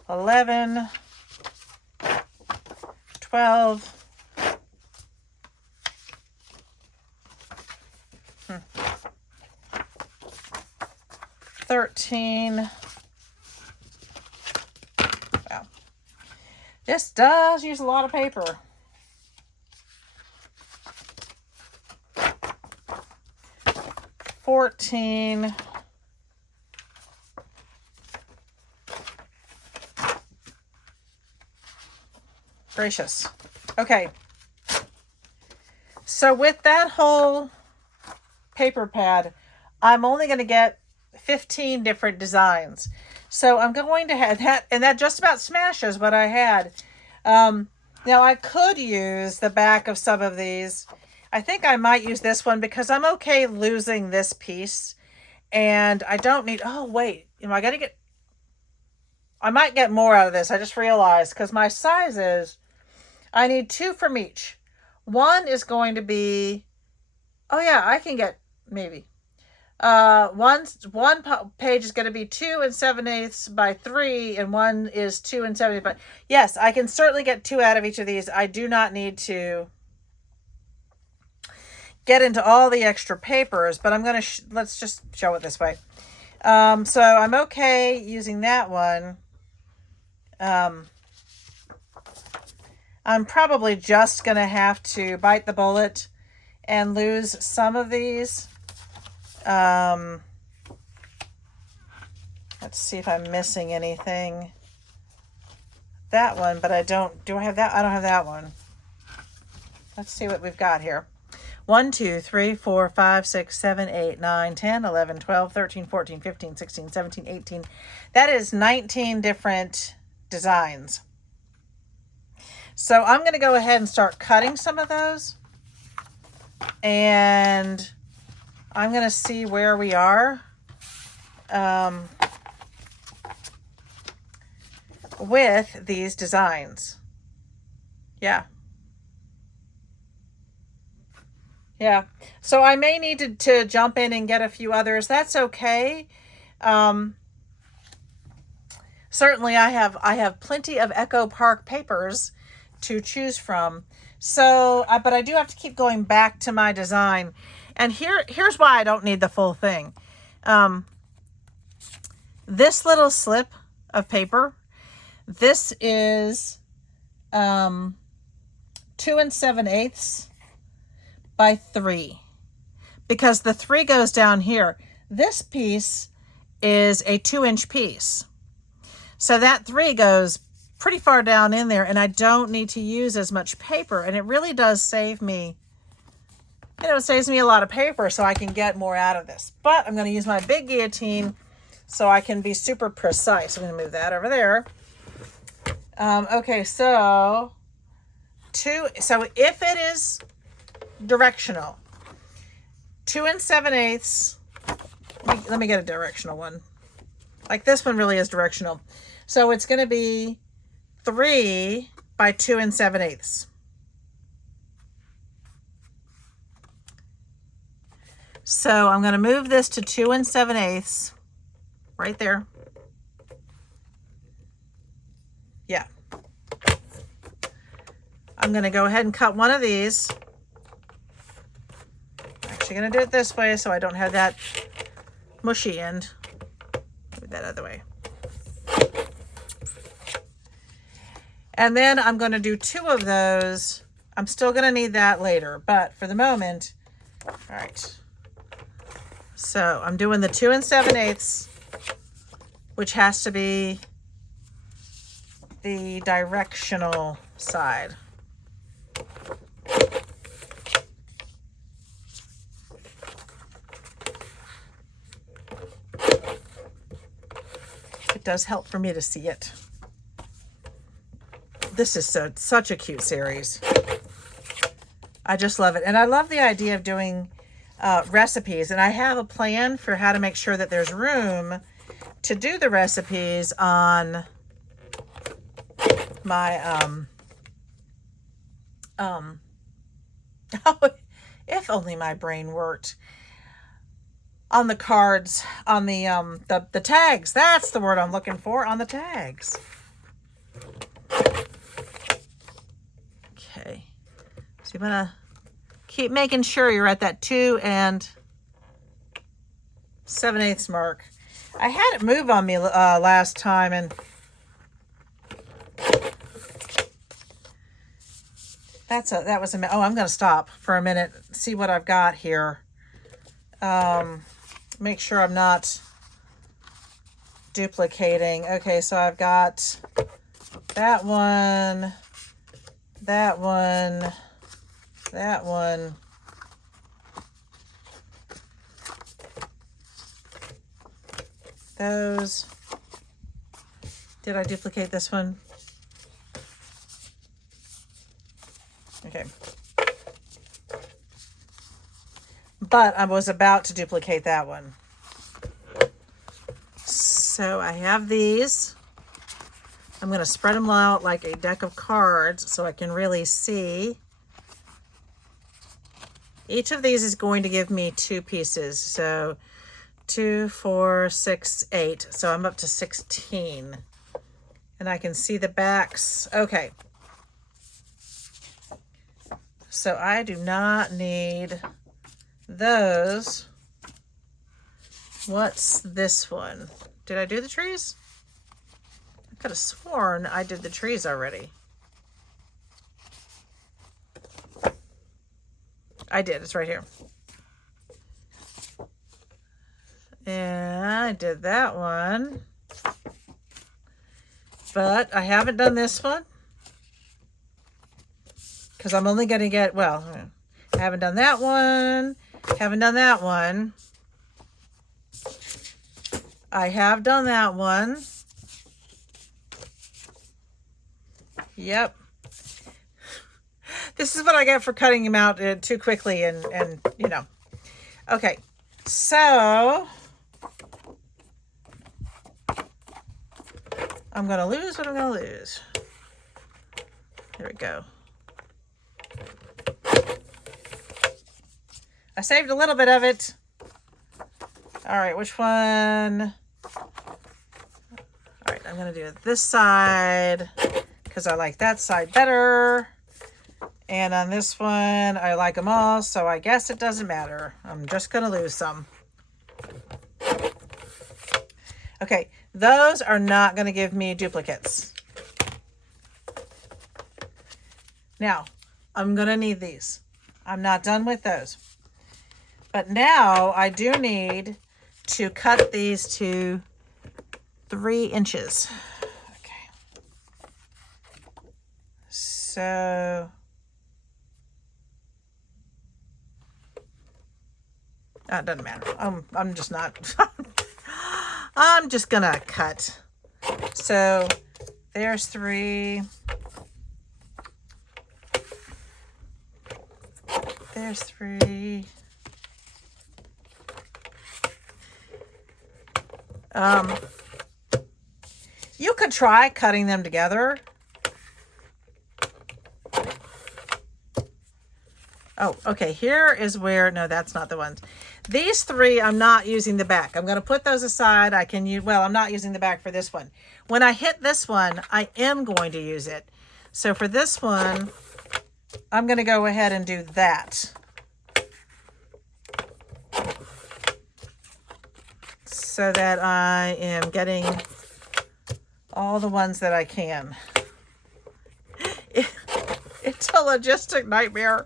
11, 12, 13. Wow. This does use a lot of paper. 14. Gracious. Okay. So with that whole paper pad, I'm only going to get 15 different designs. So I'm going to have that, and that just about smashes what I had. Now I could use the back of some of these. I think I might use this one because I'm okay losing this piece. And I don't need, oh wait, I got to get, I might get more out of this. I just realized because my sizes, I need 2 from each. One is going to be, oh yeah, I can get maybe. One page is going to be 2 7/8 by 3, and one is 2 7/8 by. Yes, I can certainly get 2 out of each of these. I do not need to get into all the extra papers, but I'm going to, let's just show it this way. So I'm okay using that one. I'm probably just going to have to bite the bullet and lose some of these. Let's see if I'm missing anything. That one, but I don't, do I have that? I don't have that one. Let's see what we've got here. 1, 2, 3, 4, 5, 6, 7, 8, 9, 10, 11, 12, 13, 14, 15, 16, 17, 18. That is 19 different designs. So I'm going to go ahead and start cutting some of those. And I'm going to see where we are with these designs. Yeah. Yeah. So I may need to jump in and get a few others. That's okay. Certainly I have plenty of Echo Park papers to choose from. So, but I do have to keep going back to my design. And here's why I don't need the full thing. This little slip of paper, this is 2 7/8 by 3, because the 3 goes down here. This piece is a 2-inch piece. So that 3 goes pretty far down in there, and I don't need to use as much paper, and it really does save me, it saves me a lot of paper so I can get more out of this. But I'm going to use my big guillotine so I can be super precise. I'm going to move that over there. Okay, so if it is directional, 2 7/8, let me get a directional one. Like this one really is directional. So it's going to be 3 by 2 7/8. So I'm going to move this to 2 7/8 right there. Yeah. I'm going to go ahead and cut one of these. I'm actually going to do it this way so I don't have that mushy end. Move that other way. And then I'm going to do 2 of those. I'm still going to need that later, but for the moment, all right. So I'm doing the 2 7/8, which has to be the directional side. It does help for me to see it. This is such a cute series. I just love it. And I love the idea of doing recipes. And I have a plan for how to make sure that there's room to do the recipes on my, if only my brain worked. On the cards, on the tags. That's the word I'm looking for, on the tags. Okay. So you want to keep making sure you're at that 2 7/8 mark. I had it move on me last time, and that was a, oh, I'm going to stop for a minute, see what I've got here. Make sure I'm not duplicating. Okay, so I've got that one, that one, that one. Those. Did I duplicate this one? Okay. But I was about to duplicate that one. So I have these. I'm going to spread them out like a deck of cards so I can really see. Each of these is going to give me 2 pieces. So 2, 4, 6, 8. So I'm up to 16. And I can see the backs. Okay. So I do not need those. What's this one? Did I do the trees? I could have sworn I did the trees already. I did. It's right here. And I did that one. But I haven't done this one. Because I'm only going to get, well, I haven't done that one. Haven't done that one. I have done that one. Yep. This is what I get for cutting them out too quickly and you know. Okay, so I'm going to lose what I'm going to lose. There we go. I saved a little bit of it. All right, which one? All right, I'm going to do this side because I like that side better. And on this one, I like them all, so I guess it doesn't matter. I'm just going to lose some. Okay, those are not going to give me duplicates. Now, I'm going to need these. I'm not done with those. But now I do need to cut these to 3 inches. Okay. So it doesn't matter. I'm just not. I'm just gonna cut. So there's 3. There's 3. You could try cutting them together. Oh, okay. Here is where, no, that's not the ones. These 3, I'm not using the back. I'm going to put those aside. I can use, well, I'm not using the back for this one. When I hit this one, I am going to use it. So for this one, I'm going to go ahead and do that. So that I am getting all the ones that I can. It's a logistic nightmare.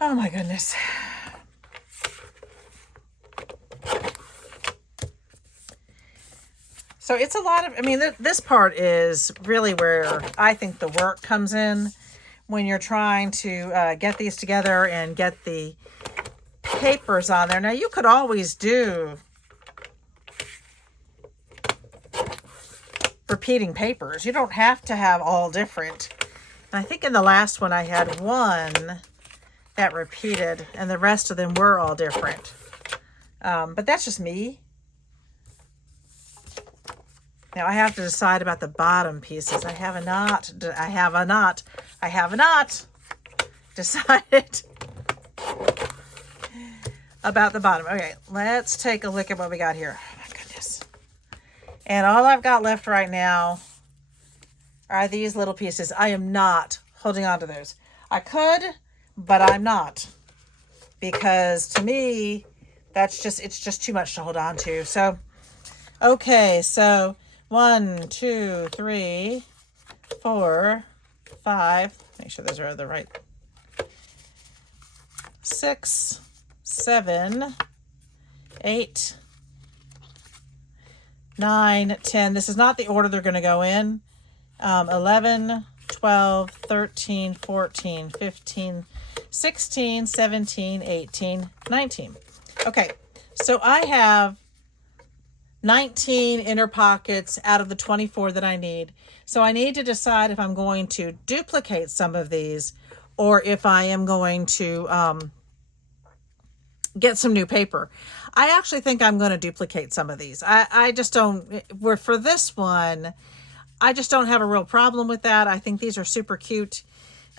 Oh my goodness. So it's a lot of, I mean, this part is really where I think the work comes in when you're trying to get these together and get the papers on there. Now, you could always do repeating papers. You don't have to have all different. And I think in the last one I had one that repeated and the rest of them were all different. But that's just me. Now I have to decide about the bottom pieces. I have not decided about the bottom. Okay, let's take a look at what we got here. Oh my goodness. And all I've got left right now are these little pieces. I am not holding on to those. I could, but I'm not. Because to me, it's just too much to hold on to. So, okay, so 1, 2, 3, 4, 5. Make sure those are the right. 6, 7, 8, 9, 10. This is not the order they're going to go in. 11, 12, 13, 14, 15, 16, 17, 18, 19. Okay, so I have 19 inner pockets out of the 24 that I need. So I need to decide if I'm going to duplicate some of these or if I am going to get some new paper. I actually think I'm going to duplicate some of these. I just don't, for this one, I just don't have a real problem with that. I think these are super cute.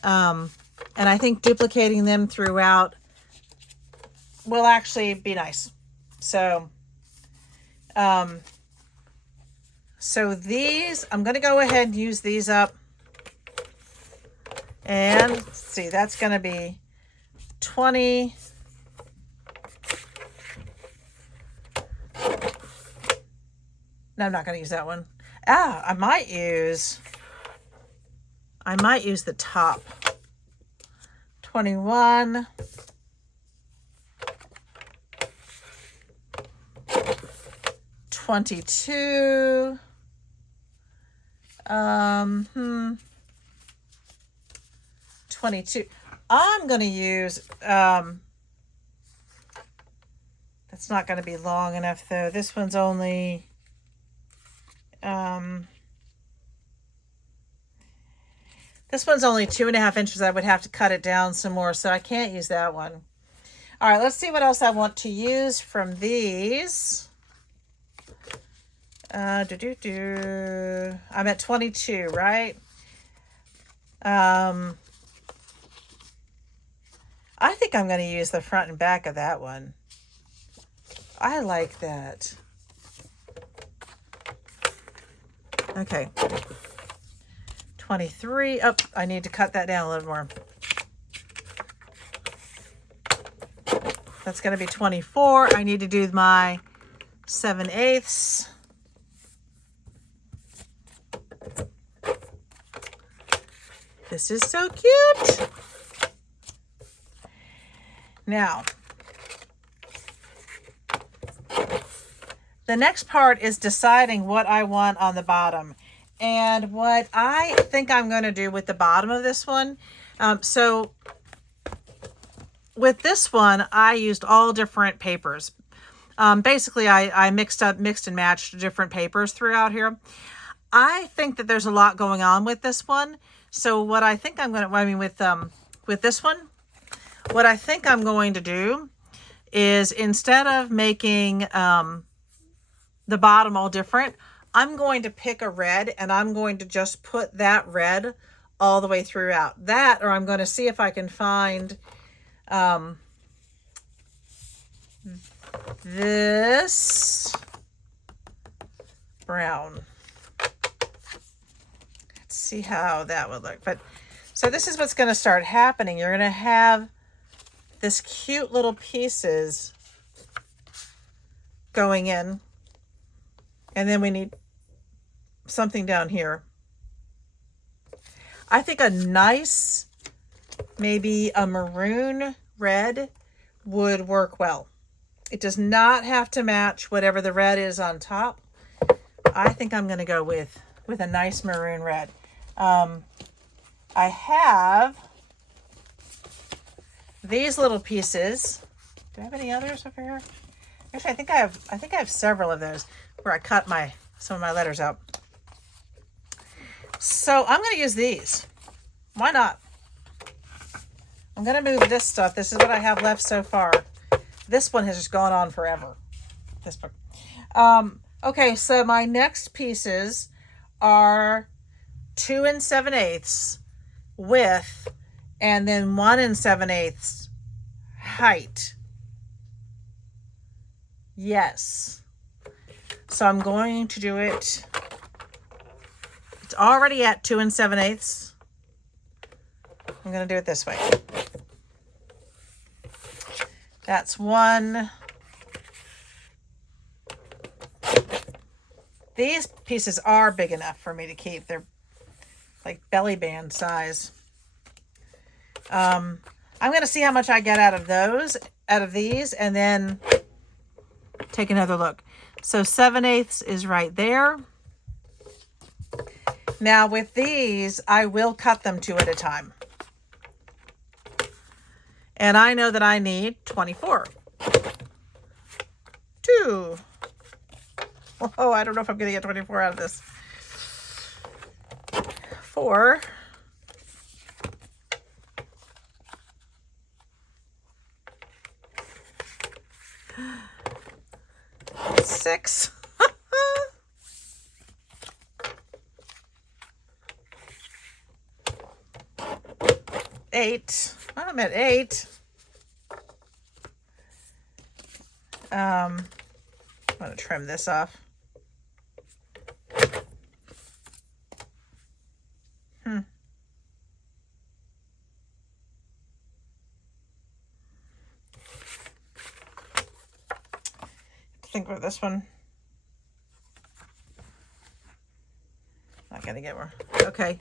And I think duplicating them throughout will actually be nice. So, so these, I'm going to go ahead and use these up. And let's see, that's going to be 20. No, I'm not going to use that one. I might use the top. 21. 22. 22. I'm going to use, that's not going to be long enough though. This one's only, this one's only 2.5 inches. I would have to cut it down some more, so I can't use that one. All right, let's see what else I want to use from these. I'm at 22, right? I think I'm going to use the front and back of that one. I like that. Okay. 23. Oh, I need to cut that down a little more. That's going to be 24. I need to do my 7/8. This is so cute. Now, the next part is deciding what I want on the bottom. And what I think I'm going to do with the bottom of this one. So with this one, I used all different papers. Basically, I mixed and matched different papers throughout here. I think that there's a lot going on with this one. So what I think I'm going to, with this one, what I think I'm going to do is instead of making the bottom all different, I'm going to pick a red and I'm going to just put that red all the way throughout. That, or I'm going to see if I can find this brown. Let's see how that would look. But so this is what's going to start happening. You're going to have this cute little pieces going in. And then we need something down here. I think a nice, maybe a maroon red would work well. It does not have to match whatever the red is on top. I think I'm going to go with a nice maroon red. I have these little pieces. Do I have any others over here? Actually, I think I have several of those where I cut some of my letters out. So I'm going to use these. Why not? I'm going to move this stuff. This is what I have left so far. This one has just gone on forever. This one. Okay, so my next pieces are 2 7/8 width and then 1 7/8 height. Yes. So I'm going to do it. It's already at 2 7/8. I'm going to do it this way. That's one. These pieces are big enough for me to keep. They're like belly band size. I'm going to see how much I get out of these, and then take another look. So 7/8 is right there. Now with these, I will cut them 2 at a time. And I know that I need 24. 2. Oh, I don't know if I'm going to get 24 out of this. 4. 6. 8. I'm at 8. I'm going to trim this off. Think about this one. Not going to get more. Okay.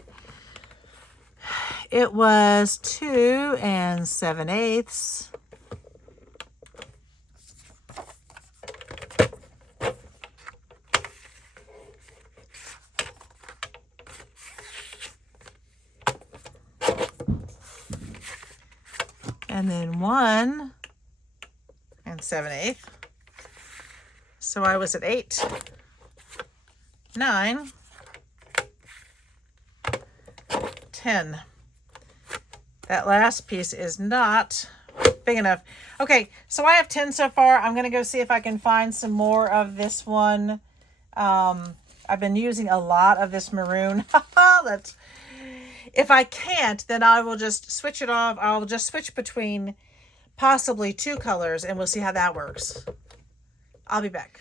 It was 2 7/8. And then 1 7/8. So I was at 8, 9, 10. That last piece is not big enough. Okay, so I have 10 so far. I'm going to go see if I can find some more of this one. I've been using a lot of this maroon. That's, if I can't, then I will just switch it off. I'll just switch between possibly 2 colors, and we'll see how that works. I'll be back.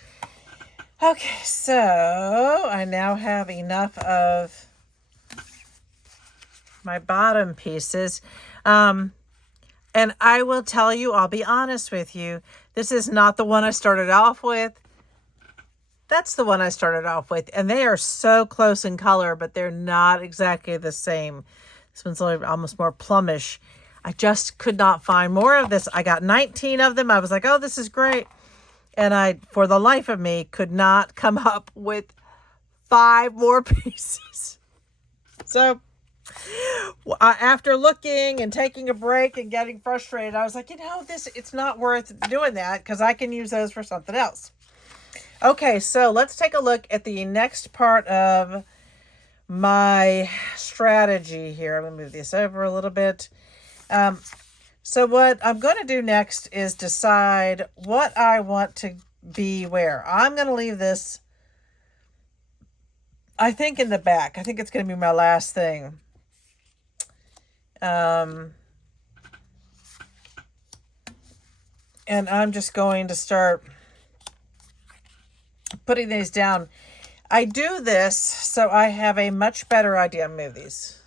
Okay, so I now have enough of my bottom pieces. And I will tell you, I'll be honest with you, this is not the one I started off with. That's the one I started off with, and they are so close in color, but they're not exactly the same. This one's almost more plummish. I just could not find more of this. I got 19 of them. I was like, oh, this is great. And I, for the life of me, could not come up with 5 more pieces. So after looking and taking a break and getting frustrated, I was like, it's not worth doing that because I can use those for something else. Okay, so let's take a look at the next part of my strategy here. I'm going to move this over a little bit. So what I'm going to do next is decide what I want to be where. I'm going to leave this, I think, in the back. I think it's going to be my last thing. And I'm just going to start putting these down. I do this so I have a much better idea. Move these.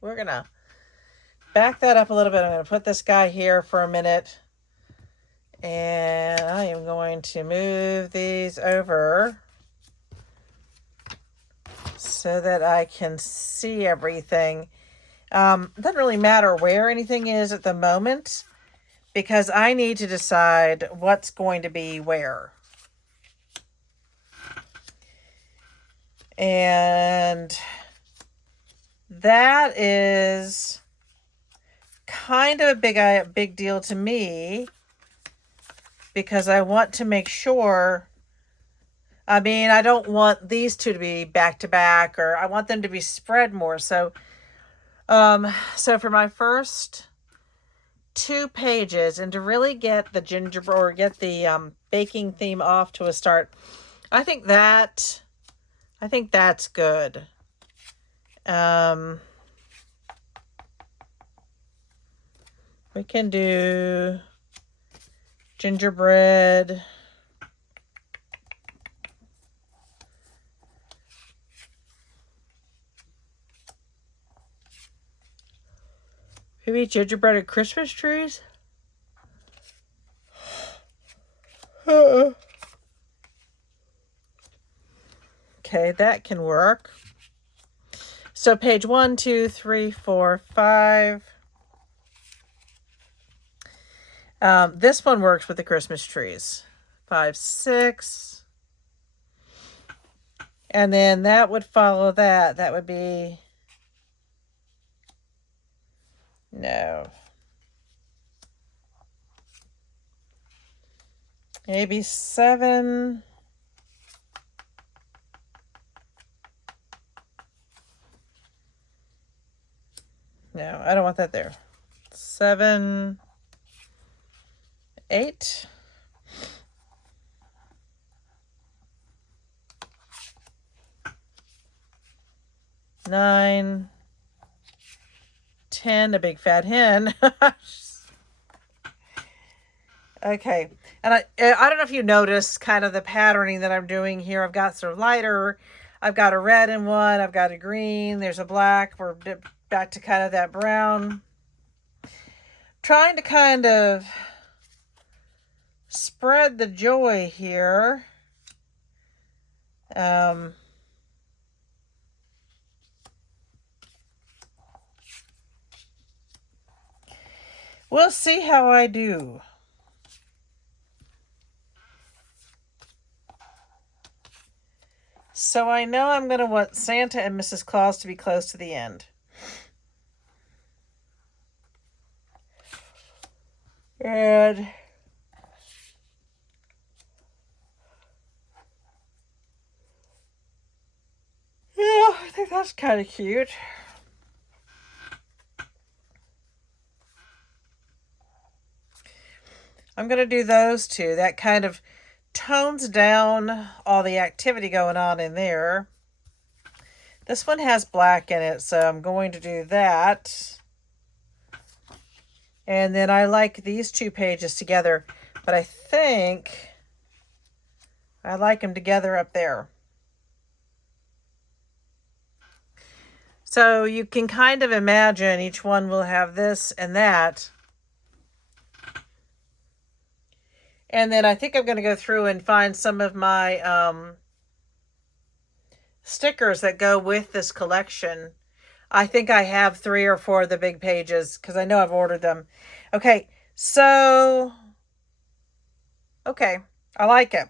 We're going to back that up a little bit. I'm going to put this guy here for a minute. And I am going to move these over so that I can see everything. It doesn't really matter where anything is at the moment because I need to decide what's going to be where. And that is kind of a big deal to me because I want to make sure, I don't want these two to be back to back, or I want them to be spread more. So for my first 2 pages, and to really get the gingerbread or get the baking theme off to a start, I think that's good. We can do gingerbread. Maybe gingerbread and Christmas trees? Okay, that can work. So page 1, 2, 3, 4, 5. This one works with the Christmas trees. 5, 6. And then that would follow that. That would be... No. Maybe 7. No, I don't want that there. 7, 8. 9, 10, a big fat hen. Okay, and I don't know if you notice kind of the patterning that I'm doing here. I've got sort of lighter, I've got a red in one, I've got a green, there's a black, we're back to kind of that brown. Trying to kind of spread the joy here. We'll see how I do. So I know I'm going to want Santa and Mrs. Claus to be close to the end. And yeah, I think that's kind of cute. I'm going to do those two. That kind of tones down all the activity going on in there. This one has black in it, so I'm going to do that. And then I like these 2 pages together, but I think I like them together up there. So you can kind of imagine each one will have this and that. And then I think I'm going to go through and find some of my stickers that go with this collection. I think I have 3 or 4 of the big pages because I know I've ordered them. Okay, so, okay, I like it.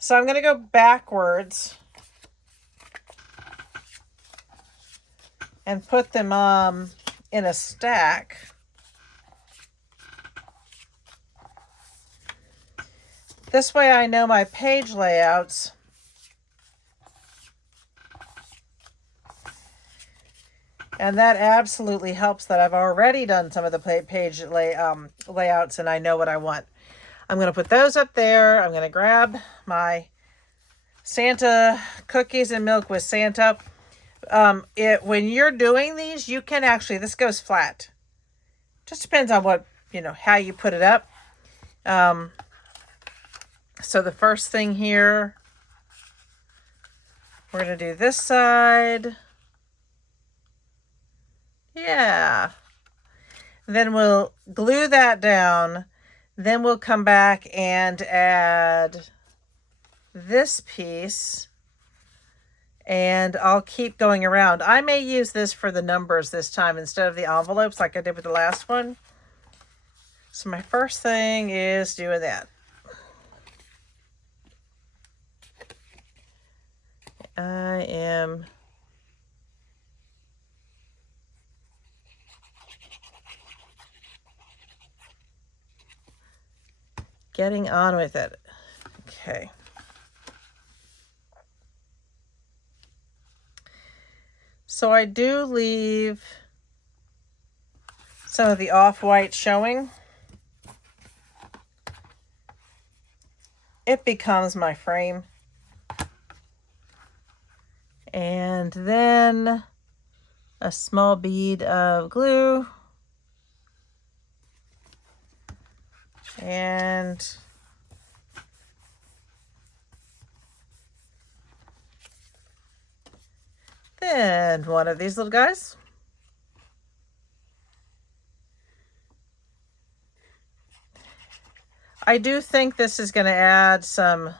So I'm going to go backwards and put them in a stack. This way I know my page layouts. And that absolutely helps that I've already done some of the page layouts and I know what I want. I'm going to put those up there. I'm going to grab my Santa cookies and milk with Santa. When you're doing these, you can actually, this goes flat. Just depends on what, how you put it up. So the first thing here, we're going to do this side. Yeah. Then we'll glue that down. Then we'll come back and add this piece. And I'll keep going around. I may use this for the numbers this time instead of the envelopes like I did with the last one. So my first thing is doing that. I am getting on with it. Okay. So I do leave some of the off-white showing. It becomes my frame. And then a small bead of glue. And then one of these little guys. I do think this is going to add some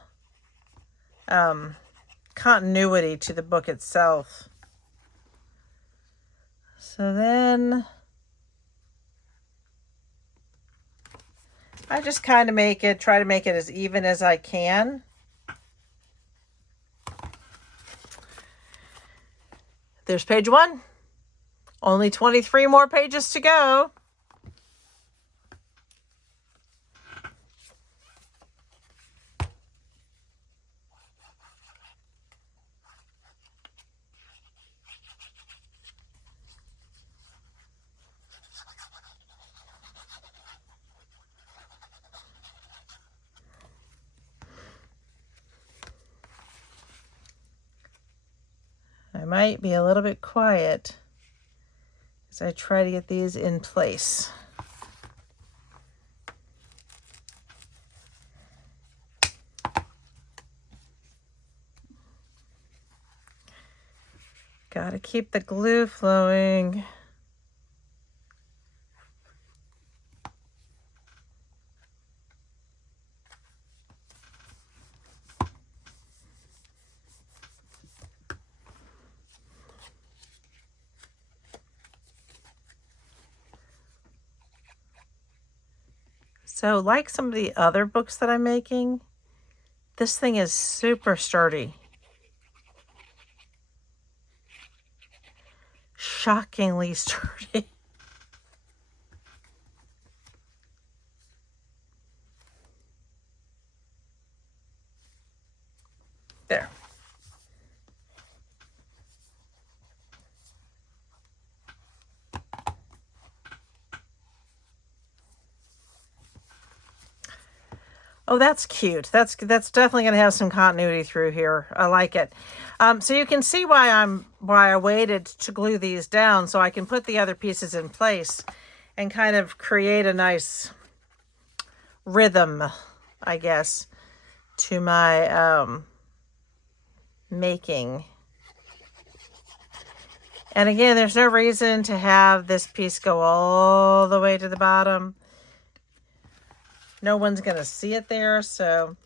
continuity to the book itself. So then I just kind of try to make it as even as I can. There's page 1. Only 23 more pages to go. might be a little bit quiet as I try to get these in place. Gotta keep the glue flowing. So like some of the other books that I'm making, this thing is super sturdy. Shockingly sturdy. There. Oh, that's cute. That's definitely going to have some continuity through here. I like it. So you can see why I waited to glue these down so I can put the other pieces in place and kind of create a nice rhythm, I guess, to my making. And again, there's no reason to have this piece go all the way to the bottom. No one's going to see it there, so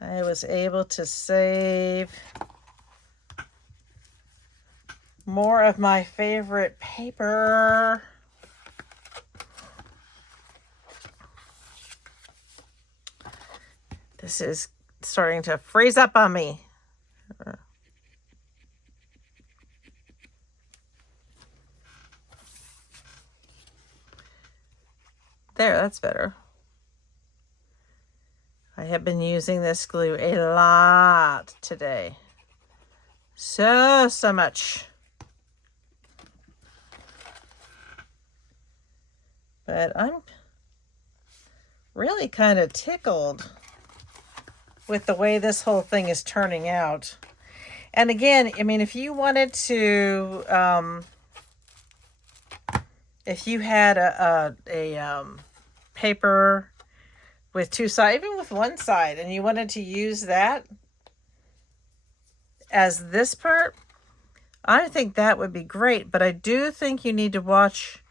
I was able to save more of my favorite paper. This is starting to freeze up on me. There, that's better. I have been using this glue a lot today. So much. But I'm really kind of tickled with the way this whole thing is turning out. And again, I mean, if you wanted to, if you had a paper with two sides, even with one side, and you wanted to use that as this part, I think that would be great. But I do think you need to watch,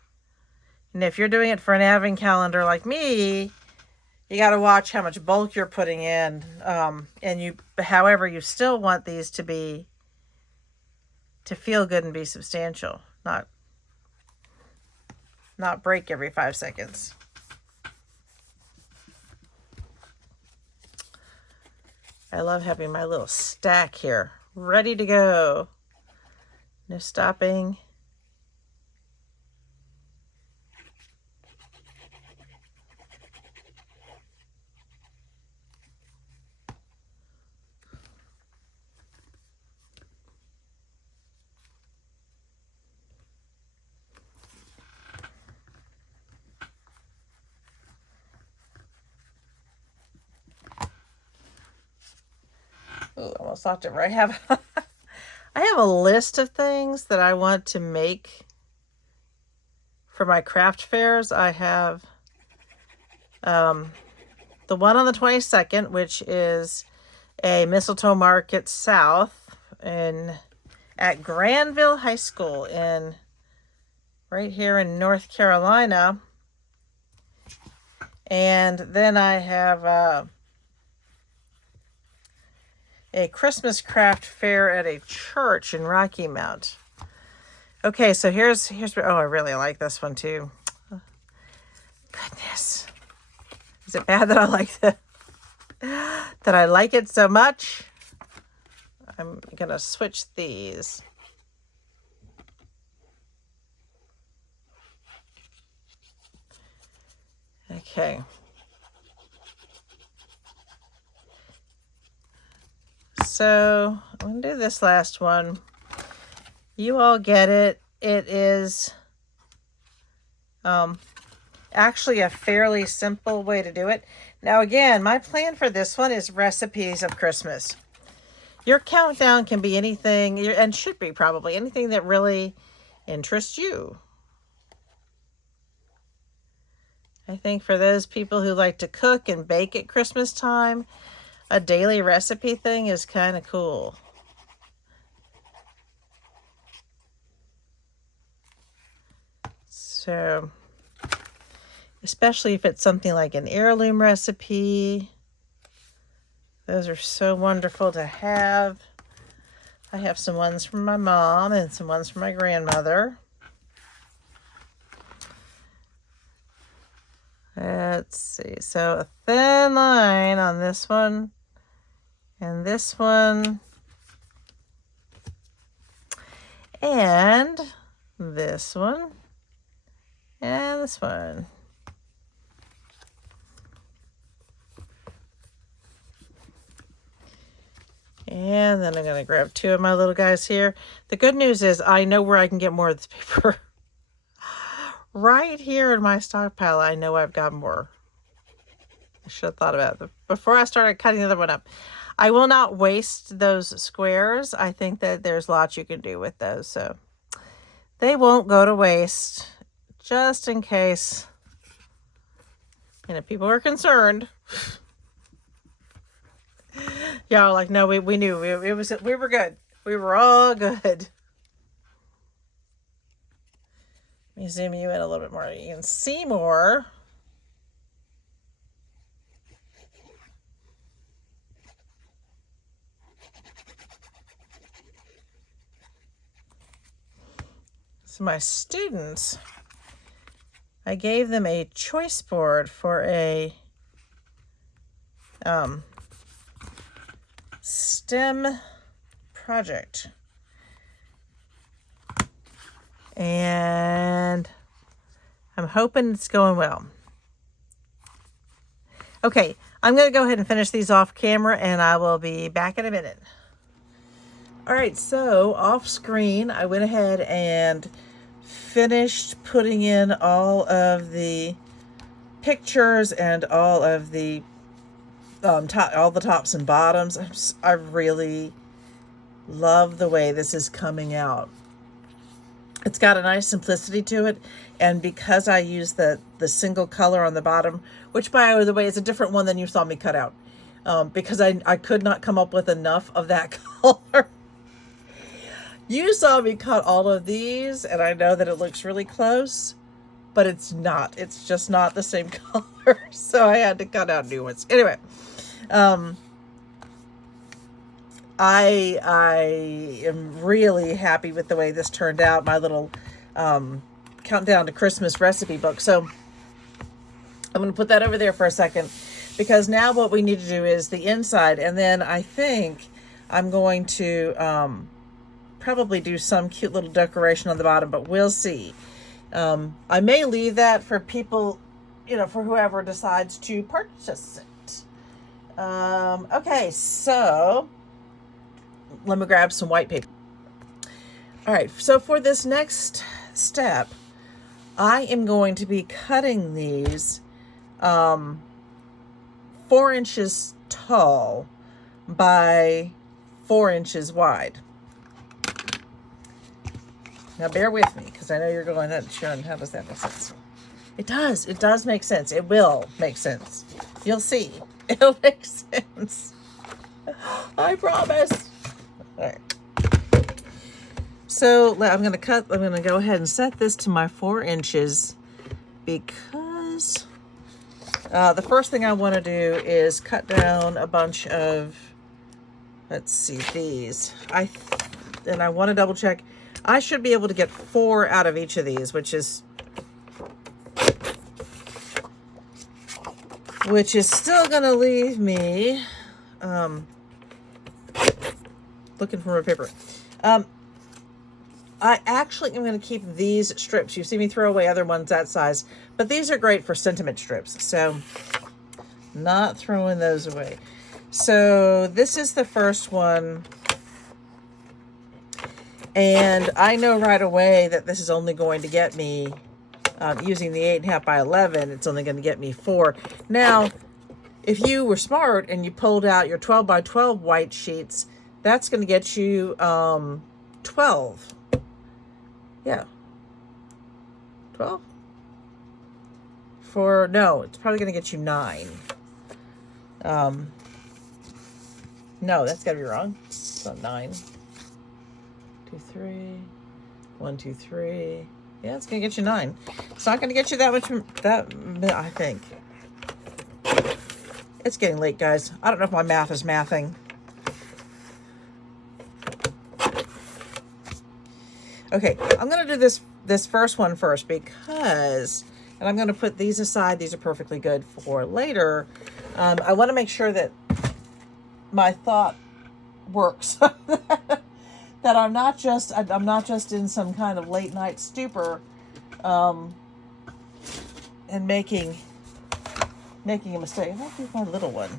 and if you're doing it for an advent calendar like me, you got to watch how much bulk you're putting in. And however, you still want these to feel good and be substantial, not break every 5 seconds. I love having my little stack here, ready to go. No stopping. Ooh, almost locked it right. I have a list of things that I want to make for my craft fairs. I have the one on the 22nd, which is a mistletoe market south at Granville High School right here in North Carolina. And then I have a Christmas craft fair at a church in Rocky Mount. Okay, so here's where, oh, I really like this one too. Goodness. Is it bad that I like that I like it so much? I'm gonna switch these. Okay. So I'm going to do this last one. You all get it. It is actually a fairly simple way to do it. Now again, my plan for this one is recipes of Christmas. Your countdown can be anything, and should be probably anything that really interests you. I think for those people who like to cook and bake at Christmas time, a daily recipe thing is kind of cool. So, especially if it's something like an heirloom recipe, those are so wonderful to have. I have some ones from my mom and some ones from my grandmother. Let's see. So a thin line on this one and this one and this one and this one. And then I'm going to grab two of my little guys here. The good news is I know where I can get more of this paper. Right here in my stockpile, I know I've got more. I should have thought about it before I started cutting the other one up. I will not waste those squares. I think that there's lots you can do with those. So they won't go to waste, just in case, people are concerned. Y'all like, no, we knew we were good. We were all good. Let me zoom you in a little bit more. You can see more. So my students, I gave them a choice board for a STEM project. And I'm hoping it's going well. Okay, I'm going to go ahead and finish these off camera, and I will be back in a minute. All right, so off screen, I went ahead and finished putting in all of the pictures and all of the all the tops and bottoms. I really love the way this is coming out. It's got a nice simplicity to it, and because I use the single color on the bottom, which by the way is a different one than you saw me cut out, because I could not come up with enough of that color. You saw me cut all of these, and I know that it looks really close, but it's not. It's just not the same color, so I had to cut out new ones. Anyway, I am really happy with the way this turned out, my little countdown to Christmas recipe book. So I'm going to put that over there for a second, because now what we need to do is the inside, and then I think I'm going to probably do some cute little decoration on the bottom, but we'll see. I may leave that for people, for whoever decides to purchase it. Okay, so let me grab some white paper. All right, so for this next step, I am going to be cutting these 4 inches tall by 4 inches wide. Now bear with me, because I know you're going, Sharon, how does that make sense? It does make sense. It will make sense. You'll see. It'll make sense. I promise. All right. So I'm going to go ahead and set this to my 4 inches, because the first thing I want to do is cut down a bunch of, let's see, these. And I want to double check. I should be able to get 4 out of each of these, which is still going to leave me looking for my paper. I actually am going to keep these strips. You see me throw away other ones that size, but these are great for sentiment strips, so not throwing those away. So this is the first one, and I know right away that this is only going to get me, using the 8.5 by 11, it's only going to get me 4. Now, if you were smart and you pulled out your 12 by 12 white sheets, That's going to get you 12. Yeah. 12? No, it's probably going to get you 9. No, that's got to be wrong. It's not 9. 2, 3. 1, 2, 3. Yeah, it's going to get you 9. It's not going to get you that much, I think. It's getting late, guys. I don't know if my math is mathing. Okay, I'm going to do this first one first because, and I'm going to put these aside. These are perfectly good for later. I want to make sure that my thought works. That I'm not just in some kind of late night stupor, and making a mistake. I might be my little one.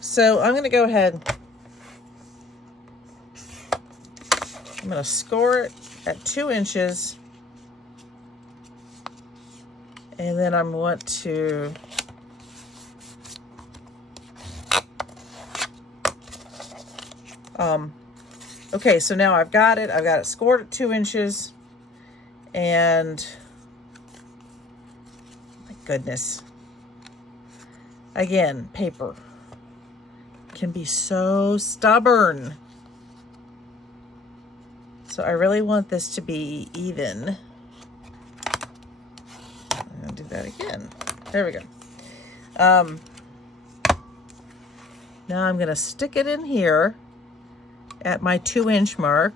So I'm going to go ahead. I'm going to score it at 2 inches. And then I want to okay, so now I've got it scored at 2 inches. And my goodness. Again, paper can be so stubborn. So I really want this to be even. I'm going to do that again. There we go. Now I'm going to stick it in here at my 2-inch mark.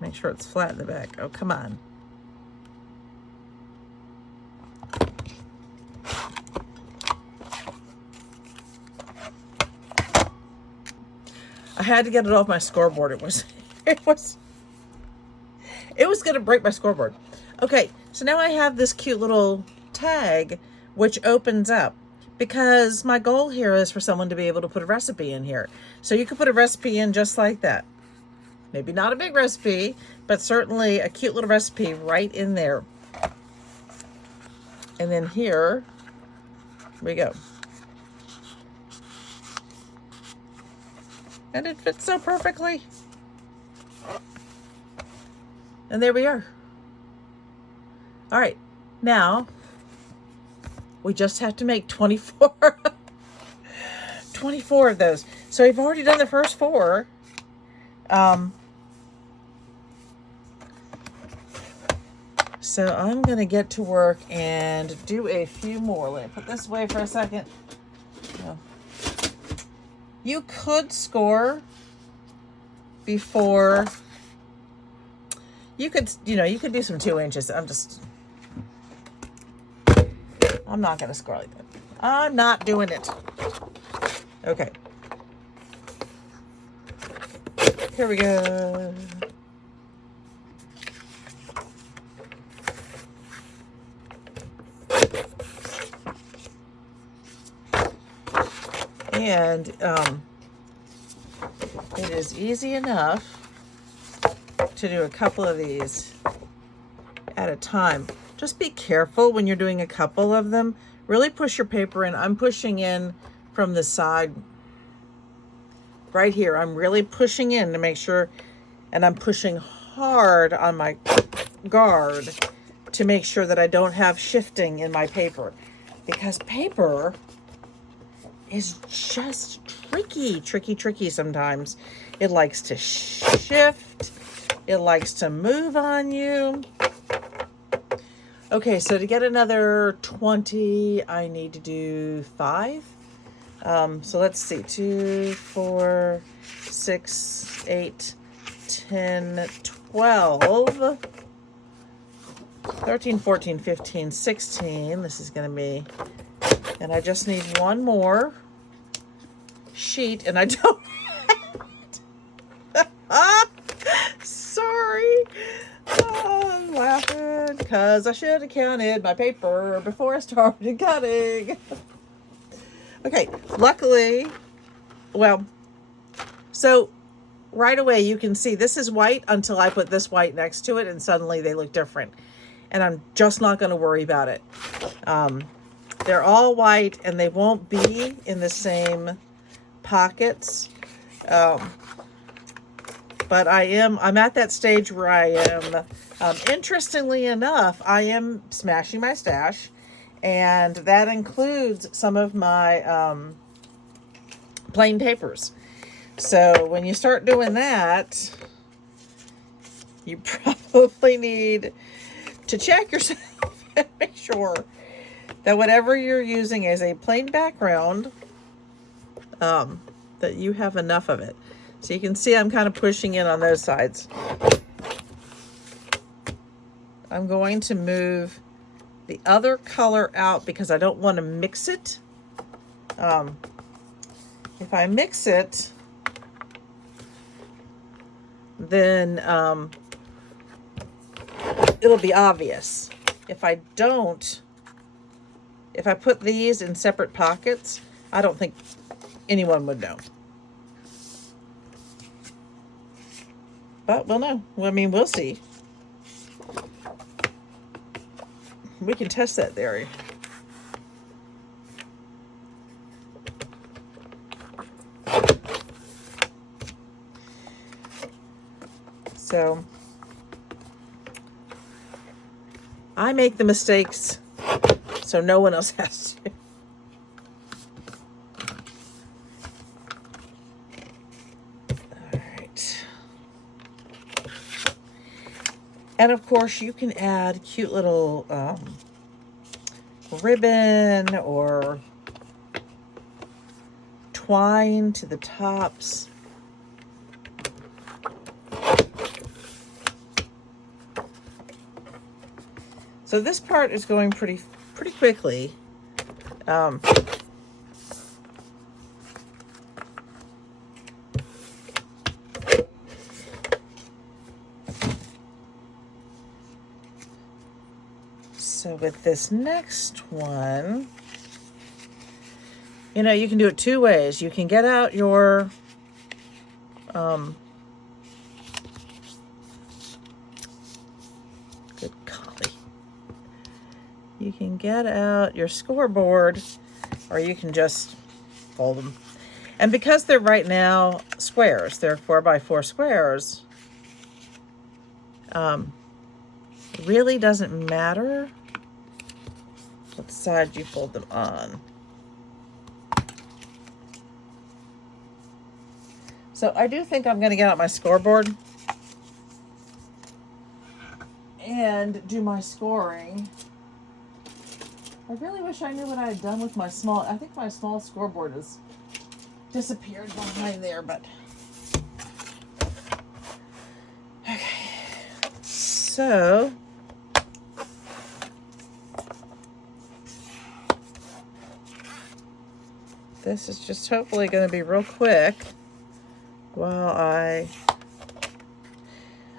Make sure it's flat in the back. Oh, come on. I had to get it off my scoreboard. It was going to break my scoreboard. Okay, so now I have this cute little tag which opens up, because my goal here is for someone to be able to put a recipe in here. So you could put a recipe in just like that. Maybe not a big recipe, but certainly a cute little recipe right in there. And then here we go. And it fits so perfectly. And there we are. All right, now we just have to make 24 of those. So we've already done the first 4. So I'm going to get to work and do a few more. Let me put this away for a second. Oh. You could score before. You could do some 2 inches. I'm not going to score like that. I'm not doing it. Okay. Here we go. And it is easy enough to do a couple of these at a time. Just be careful when you're doing a couple of them. Really push your paper in. I'm pushing in from the side right here. I'm really pushing in to make sure, and I'm pushing hard on my guard to make sure that I don't have shifting in my paper, because paper is just tricky sometimes. It likes to shift. It likes to move on you. Okay, so to get another 20, I need to do 5. So let's see, 2, 4, 6, 8, 10, 12, 13, 14, 15, 16. This is going to be, and I just need one more sheet, and I don't sorry. Oh, I'm laughing because I should have counted my paper before I started cutting. Okay, luckily, well, so right away you can see this is white until I put this white next to it, and suddenly they look different. And I'm just not going to worry about it. they're all white and they won't be in the same pockets. But I'm at that stage where I am, interestingly enough, I am smashing my stash, and that includes some of my plain papers. So when you start doing that, you probably need to check yourself and make sure that whatever you're using as a plain background, that you have enough of it. So you can see I'm kind of pushing in on those sides. I'm going to move the other color out because I don't want to mix it. If I mix it, then it'll be obvious. If I don't, if I put these in separate pockets, I don't think anyone would know. But we'll know. I mean, we'll see. We can test that theory. So I make the mistakes so no one else has to. All right. And of course you can add cute little ribbon or twine to the tops. So this part is going pretty quickly. So with this next one, you know, you can do it two ways. You can get out your good golly. You can get out your scoreboard, or you can just fold them. And because they're right now squares, they're 4x4 squares, really doesn't matter what side you fold them on. So I do think I'm going to get out my scoreboard and do my scoring. I really wish I knew what I had done with my small, I think my small scoreboard has disappeared behind there, but okay. So this is just hopefully going to be real quick while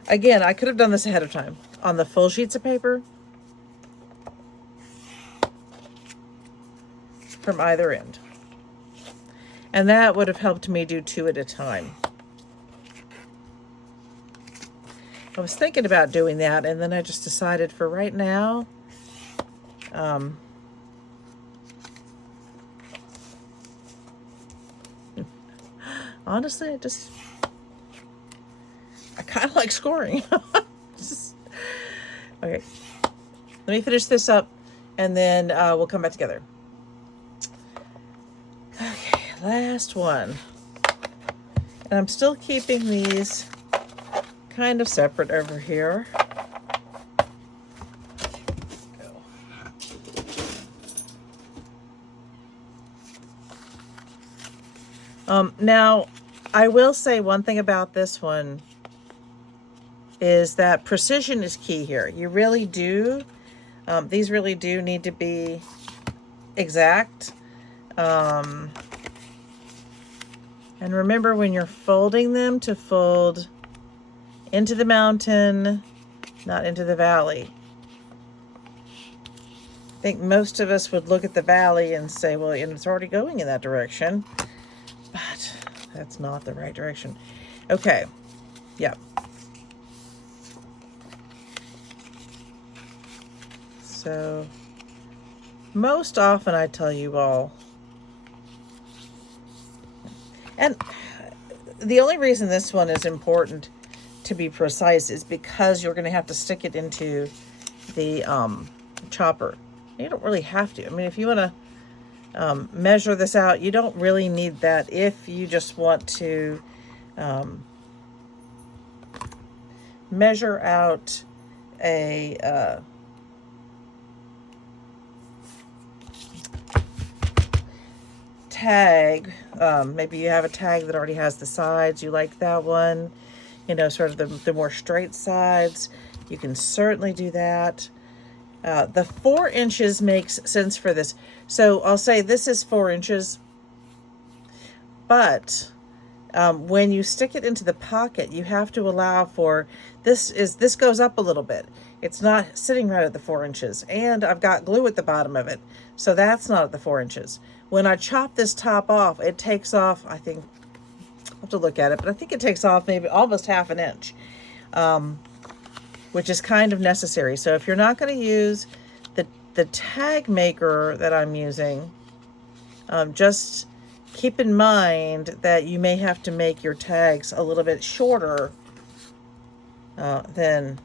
again, I could have done this ahead of time on the full sheets of paper from either end. And that would have helped me do 2 at a time. I was thinking about doing that, and then I just decided for right now, honestly, I kind of like scoring. Okay, let me finish this up, and then we'll come back together. Okay, last one. And I'm still keeping these kind of separate over here. Now, I will say one thing about this one is that precision is key here. You really do, these really do need to be exact. And remember when you're folding them to fold into the mountain, not into the valley. I think most of us would look at the valley and say, well, it's already going in that direction. But that's not the right direction. Okay. Yep. So most often I tell you all, and the only reason this one is important to be precise is because you're going to have to stick it into the chopper. You don't really have to. I mean, if you want to measure this out, you don't really need that if you just want to measure out a tag. Maybe you have a tag that already has the sides. You like that one, you know, sort of the more straight sides. You can certainly do that. The 4 inches makes sense for this. So I'll say this is 4 inches, but when you stick it into the pocket, you have to allow for, this goes up a little bit. It's not sitting right at the 4 inches, and I've got glue at the bottom of it. So that's not at the 4 inches. When I chop this top off, it takes off, I think, I'll have to look at it, but I think it takes off maybe almost half an inch, which is kind of necessary. So if you're not going to use the tag maker that I'm using, just keep in mind that you may have to make your tags a little bit shorter than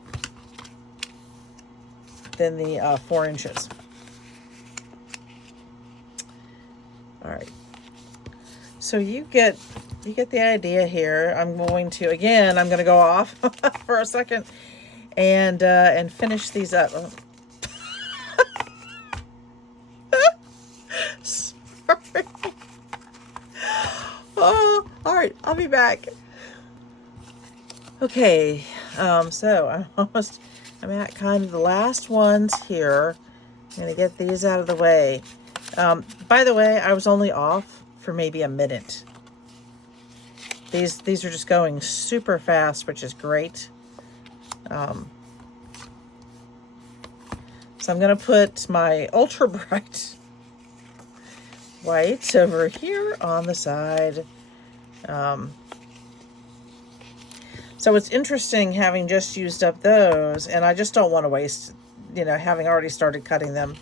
the 4 inches. All right. So you get the idea here. I'm going to go off for a second and finish these up. Sorry. Oh, all right. I'll be back. Okay. So I'm at kind of the last ones here. I'm going to get these out of the way. By the way, I was only off for maybe a minute. These are just going super fast, which is great. So I'm going to put my ultra bright white over here on the side. So it's interesting having just used up those, and I just don't want to waste, you know, having already started cutting them.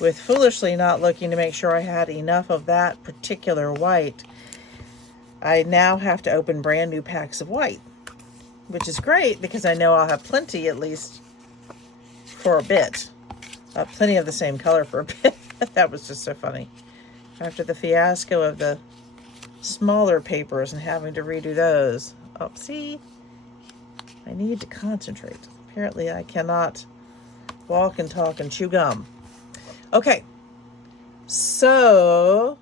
With foolishly not looking to make sure I had enough of that particular white, I now have to open brand new packs of white, which is great because I know I'll have plenty, at least for a bit. Plenty of the same color for a bit. That was just so funny. After the fiasco of the smaller papers and having to redo those. Oh, see? I need to concentrate. Apparently I cannot walk and talk and chew gum. Okay, so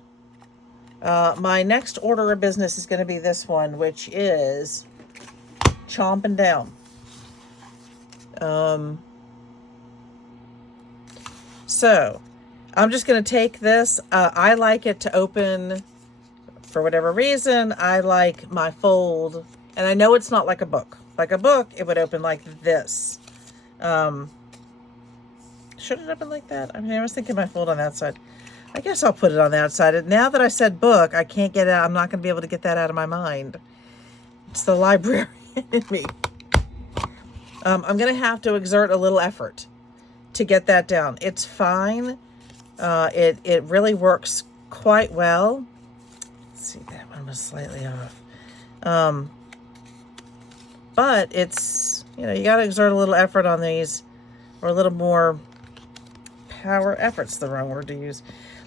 my next order of business is going to be this one, which is chomping down. So I'm just going to take this. I like it to open, for whatever reason, I like my fold, and I know it's not like a book. Like a book, it would open like this. Should it open like that? I mean, I was thinking my fold on that side. I guess I'll put it on that side. And now that I said book, I can't get it out. I'm not going to be able to get that out of my mind. It's the librarian in me. I'm going to have to exert a little effort to get that down. It's fine. It really works quite well. Let's see, that one was slightly off. But it's, you know, you got to exert a little effort on these, or a little more power. Effort's the wrong word to use.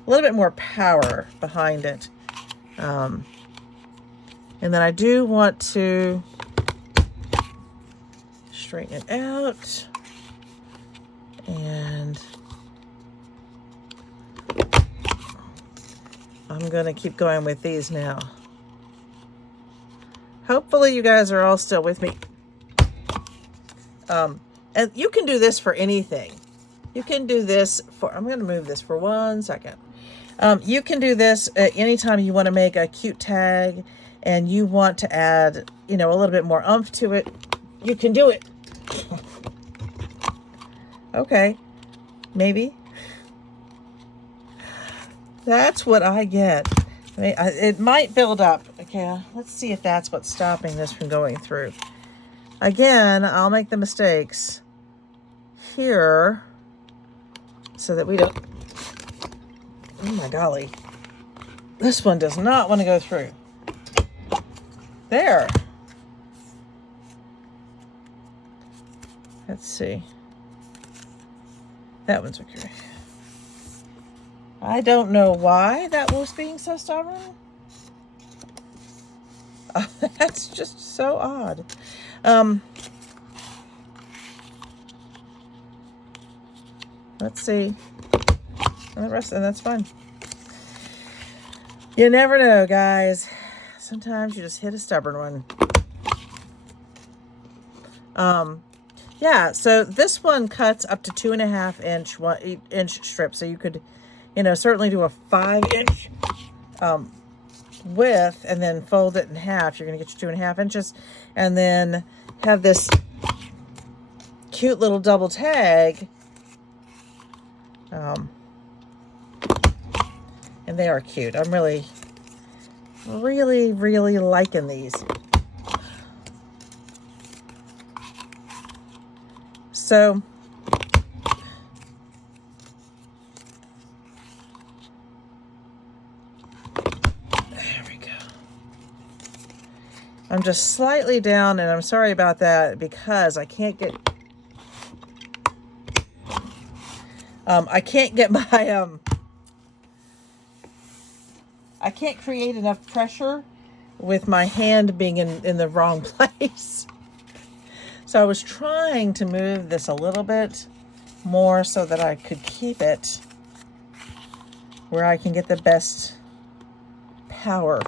A little bit more power behind it. And then I do want to straighten it out. And I'm going to keep going with these now. Hopefully you guys are all still with me. And you can do this for anything. You can do this for, I'm going to move this for 1 second. You can do this anytime you want to make a cute tag and you want to add, you know, a little bit more oomph to it. You can do it. Okay, maybe. That's what I get. I mean, it might build up. Okay, let's see if that's what's stopping this from going through. Again, I'll make the mistakes here so that we don't, oh my golly, this one does not want to go through. There. Let's see. That one's okay. I don't know why that was being so stubborn. That's just so odd. Let's see. And the rest, and that's fine. You never know, guys. Sometimes you just hit a stubborn one. Yeah, so this one cuts up to 2.5 inch strips. So you could, certainly do a 5-inch width and then fold it in half. You're going to get your 2.5 inches, and then have this cute little double tag. And they are cute. I'm really, really, really liking these. So there we go. I'm just slightly down, and I'm sorry about that because I can't get my I can't create enough pressure with my hand being in the wrong place. So I was trying to move this a little bit more so that I could keep it where I can get the best power.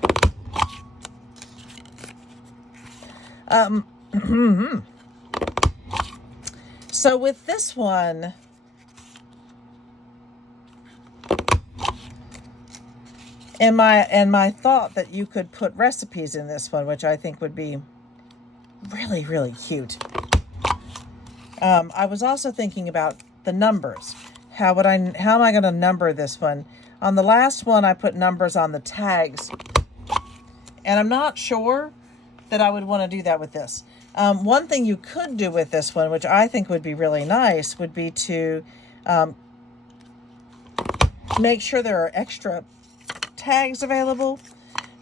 So with this one, and my thought that you could put recipes in this one, which I think would be really, really cute. I was also thinking about the numbers. How am I going to number this one? On the last one, I put numbers on the tags, and I'm not sure that I would want to do that with this. One thing you could do with this one, which I think would be really nice, would be to make sure there are extra tags available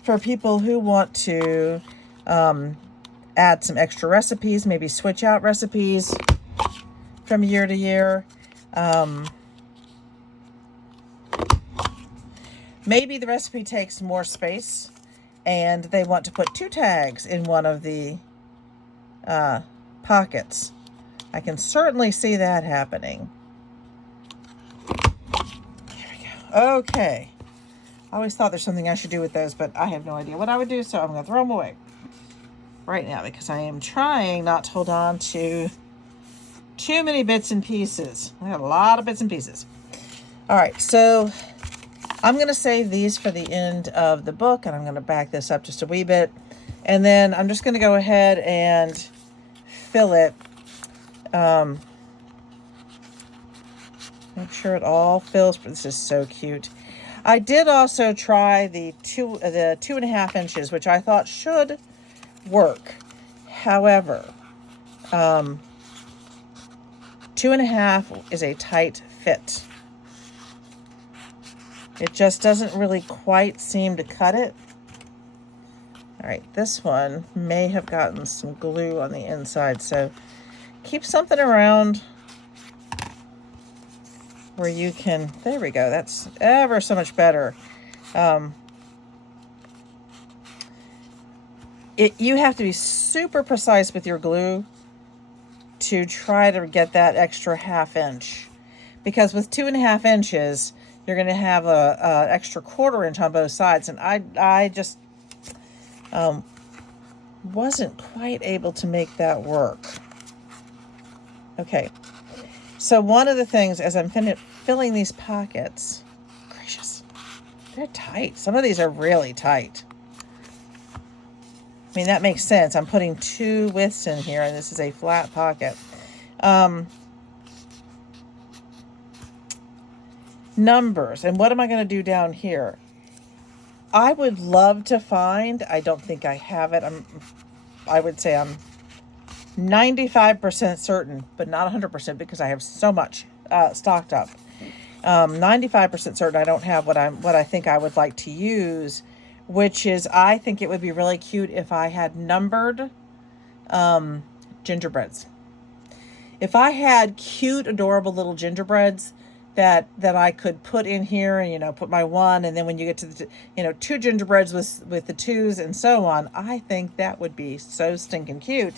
for people who want to add some extra recipes, maybe switch out recipes from year to year. Maybe the recipe takes more space and they want to put 2 tags in one of the pockets. I can certainly see that happening. There we go. Okay. I always thought there's something I should do with those, but I have no idea what I would do, so I'm going to throw them away right now because I am trying not to hold on to too many bits and pieces. I got a lot of bits and pieces. All right, so I'm going to save these for the end of the book, and I'm going to back this up just a wee bit, and then I'm just going to go ahead and fill it. Make sure it all fills. This is so cute. I did also try the 2.5 inches, which I thought should work. However, 2.5 is a tight fit. It just doesn't really quite seem to cut it. All right, this one may have gotten some glue on the inside, so keep something around where you can, there we go, that's ever so much better. You have to be super precise with your glue to try to get that extra 1/2 inch, because with 2.5 inches, you're going to have a extra 1/4 inch on both sides, and I just wasn't quite able to make that work. Okay, so one of the things as I'm filling these pockets, gracious, they're tight. Some of these are really tight. I mean, that makes sense. I'm putting 2 widths in here, and this is a flat pocket. Numbers, and what am I going to do down here? I would love to find, I don't think I have it. I would say I'm 95% certain, but not 100% because I have so much stocked up. 95% certain I don't have what I think I would like to use, which is I think it would be really cute if I had numbered gingerbreads. If I had cute, adorable little gingerbreads that I could put in here and, put my one, and then when you get to the, two gingerbreads with the twos and so on, I think that would be so stinking cute.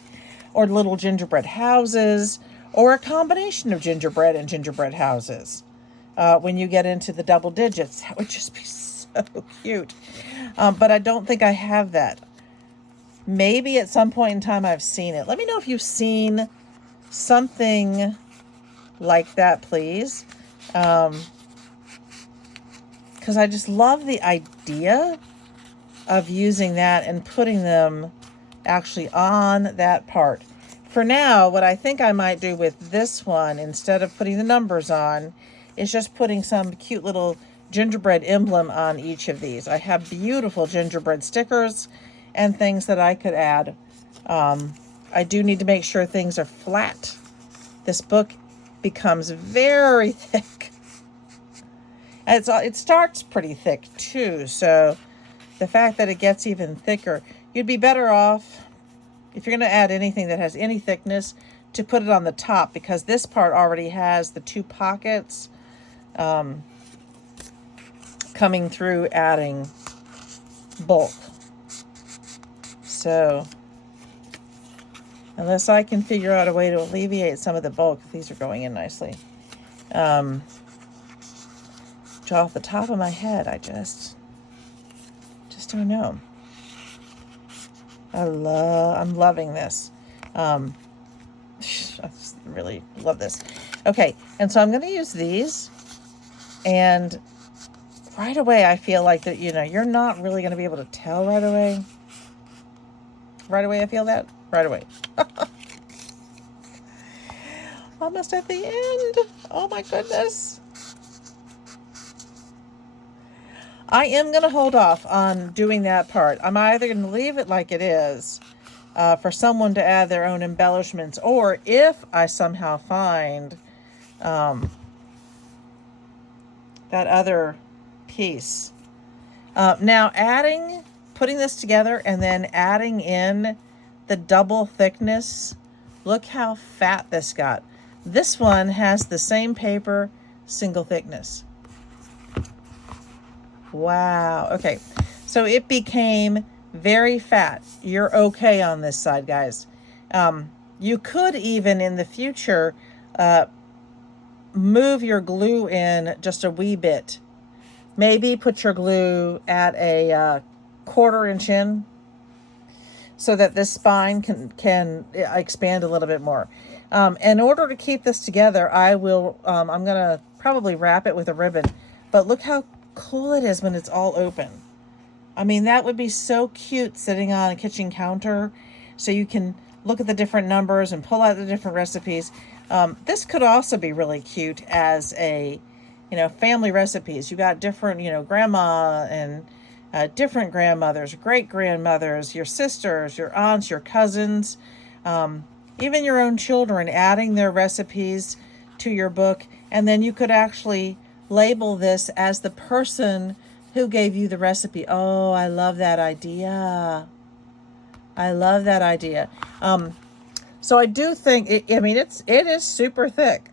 Or little gingerbread houses, or a combination of gingerbread and gingerbread houses. When you get into the double digits, that would just be so cute. But I don't think I have that. Maybe at some point in time I've seen it. Let me know if you've seen something like that, please. Because I just love the idea of using that and putting them actually on that part. For now, what I think I might do with this one, instead of putting the numbers on, is just putting some cute little gingerbread emblem on each of these. I have beautiful gingerbread stickers and things that I could add. I do need to make sure things are flat. This book becomes very thick. And it starts pretty thick too, so the fact that it gets even thicker, you'd be better off, if you're going to add anything that has any thickness, to put it on the top, because this part already has the two pockets coming through, adding bulk. So unless I can figure out a way to alleviate some of the bulk, these are going in nicely. Off the top of my head, I just don't know. I'm loving this. I just really love this. Okay, and so I'm going to use these, and right away I feel like that, you're not really going to be able to tell right away. Right away I feel that. Right away. Almost at the end. Oh my goodness. I am going to hold off on doing that part. I'm either going to leave it like it is for someone to add their own embellishments, or if I somehow find that other piece. Now putting this together and then adding in the double thickness, look how fat this got. This one has the same paper, single thickness. Wow. Okay. So it became very fat. You're okay on this side, guys. You could even in the future move your glue in just a wee bit. Maybe put your glue at a 1/4 inch in, so that this spine can expand a little bit more. In order to keep this together, I'm going to probably wrap it with a ribbon. But look how cool it is when it's all open. I mean, that would be so cute sitting on a kitchen counter, so you can look at the different numbers and pull out the different recipes. This could also be really cute as a, family recipes. You got different, grandma and different grandmothers, great grandmothers, your sisters, your aunts, your cousins, even your own children, adding their recipes to your book. And then you could actually label this as the person who gave you the recipe. Oh, I love that idea. I love that idea. So I do think it is super thick.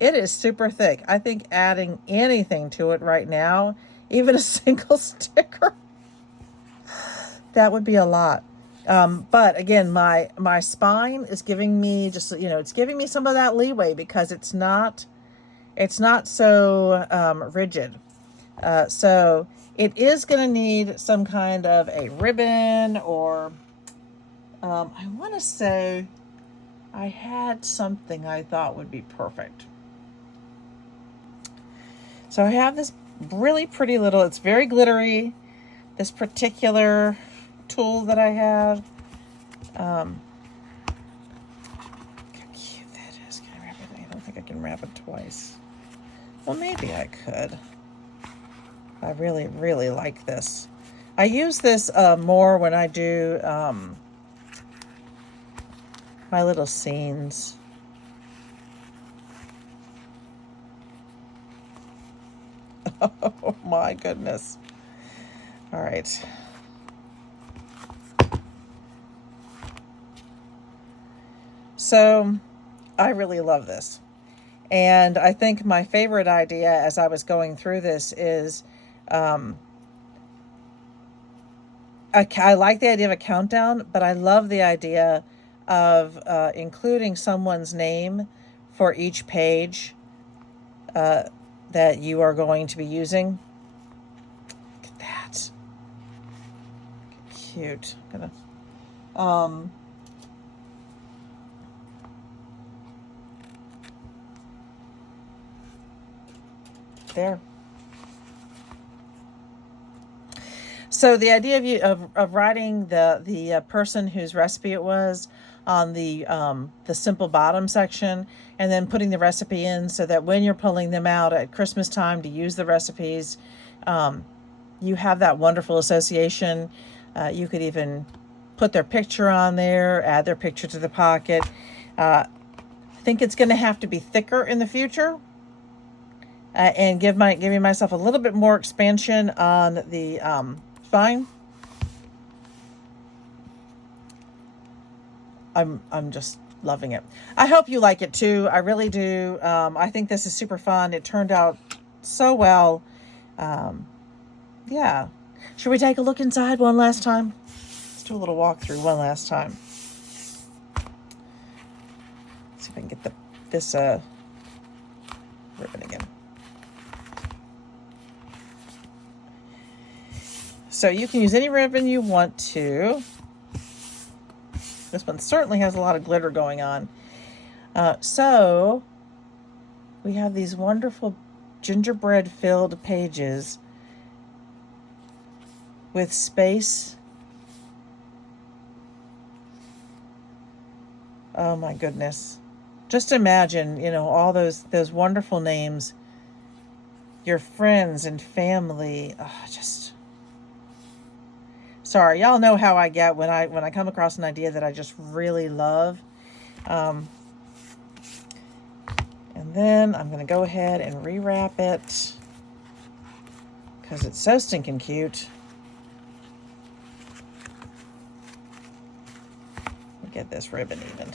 It is super thick. I think adding anything to it right now, even a single sticker, that would be a lot. But again, my spine is giving me it's giving me some of that leeway, because it's not so rigid. So it is going to need some kind of a ribbon, or I want to say I had something I thought would be perfect. So I have this really pretty little, it's very glittery, this particular tool that I have. How cute that is. Can I wrap it? I don't think I can wrap it twice. Well, maybe I could. I really, really like this. I use this more when I do my little scenes. Oh my goodness. All right. So I really love this. And I think my favorite idea as I was going through this is I like the idea of a countdown, but I love the idea of including someone's name for each page that you are going to be using. Look at that. Cute. There. So the idea of of writing the person whose recipe it was on the simple bottom section, and then putting the recipe in so that when you're pulling them out at Christmas time to use the recipes, you have that wonderful association. You could even put their picture on there, add their picture to the pocket. I think it's going to have to be thicker in the future, and giving myself a little bit more expansion on the spine. I'm just loving it. I hope you like it too. I really do. I think this is super fun. It turned out so well. Yeah. Should we take a look inside one last time? Let's do a little walkthrough one last time. Let's see if I can get this ribbon again. So you can use any ribbon you want to. This one certainly has a lot of glitter going on. So we have these wonderful gingerbread filled pages with space. Oh my goodness. Just imagine, all those wonderful names, your friends and family. Sorry, y'all know how I get when I come across an idea that I just really love. And then I'm going to go ahead and rewrap it because it's so stinking cute. Get this ribbon even.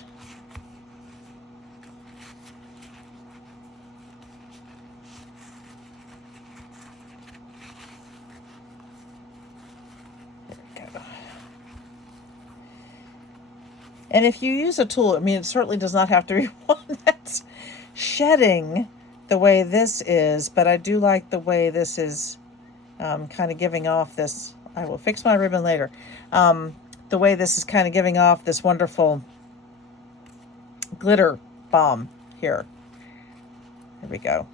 And if you use a tool, it certainly does not have to be one that's shedding the way this is, but I do like the way this is kind of giving off this. I will fix my ribbon later. The way this is kind of giving off this wonderful glitter bomb here. There we go.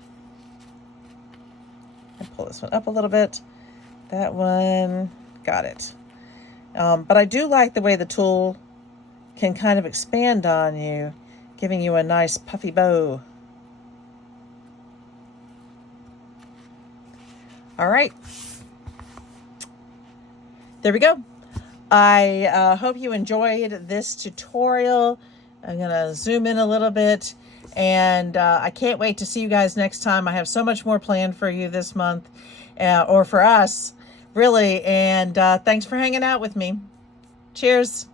And pull this one up a little bit. That one, got it. But I do like the way the tool can kind of expand on you, giving you a nice puffy bow. All right. There we go. I hope you enjoyed this tutorial. I'm going to zoom in a little bit, and I can't wait to see you guys next time. I have so much more planned for you this month, or for us, really, and thanks for hanging out with me. Cheers.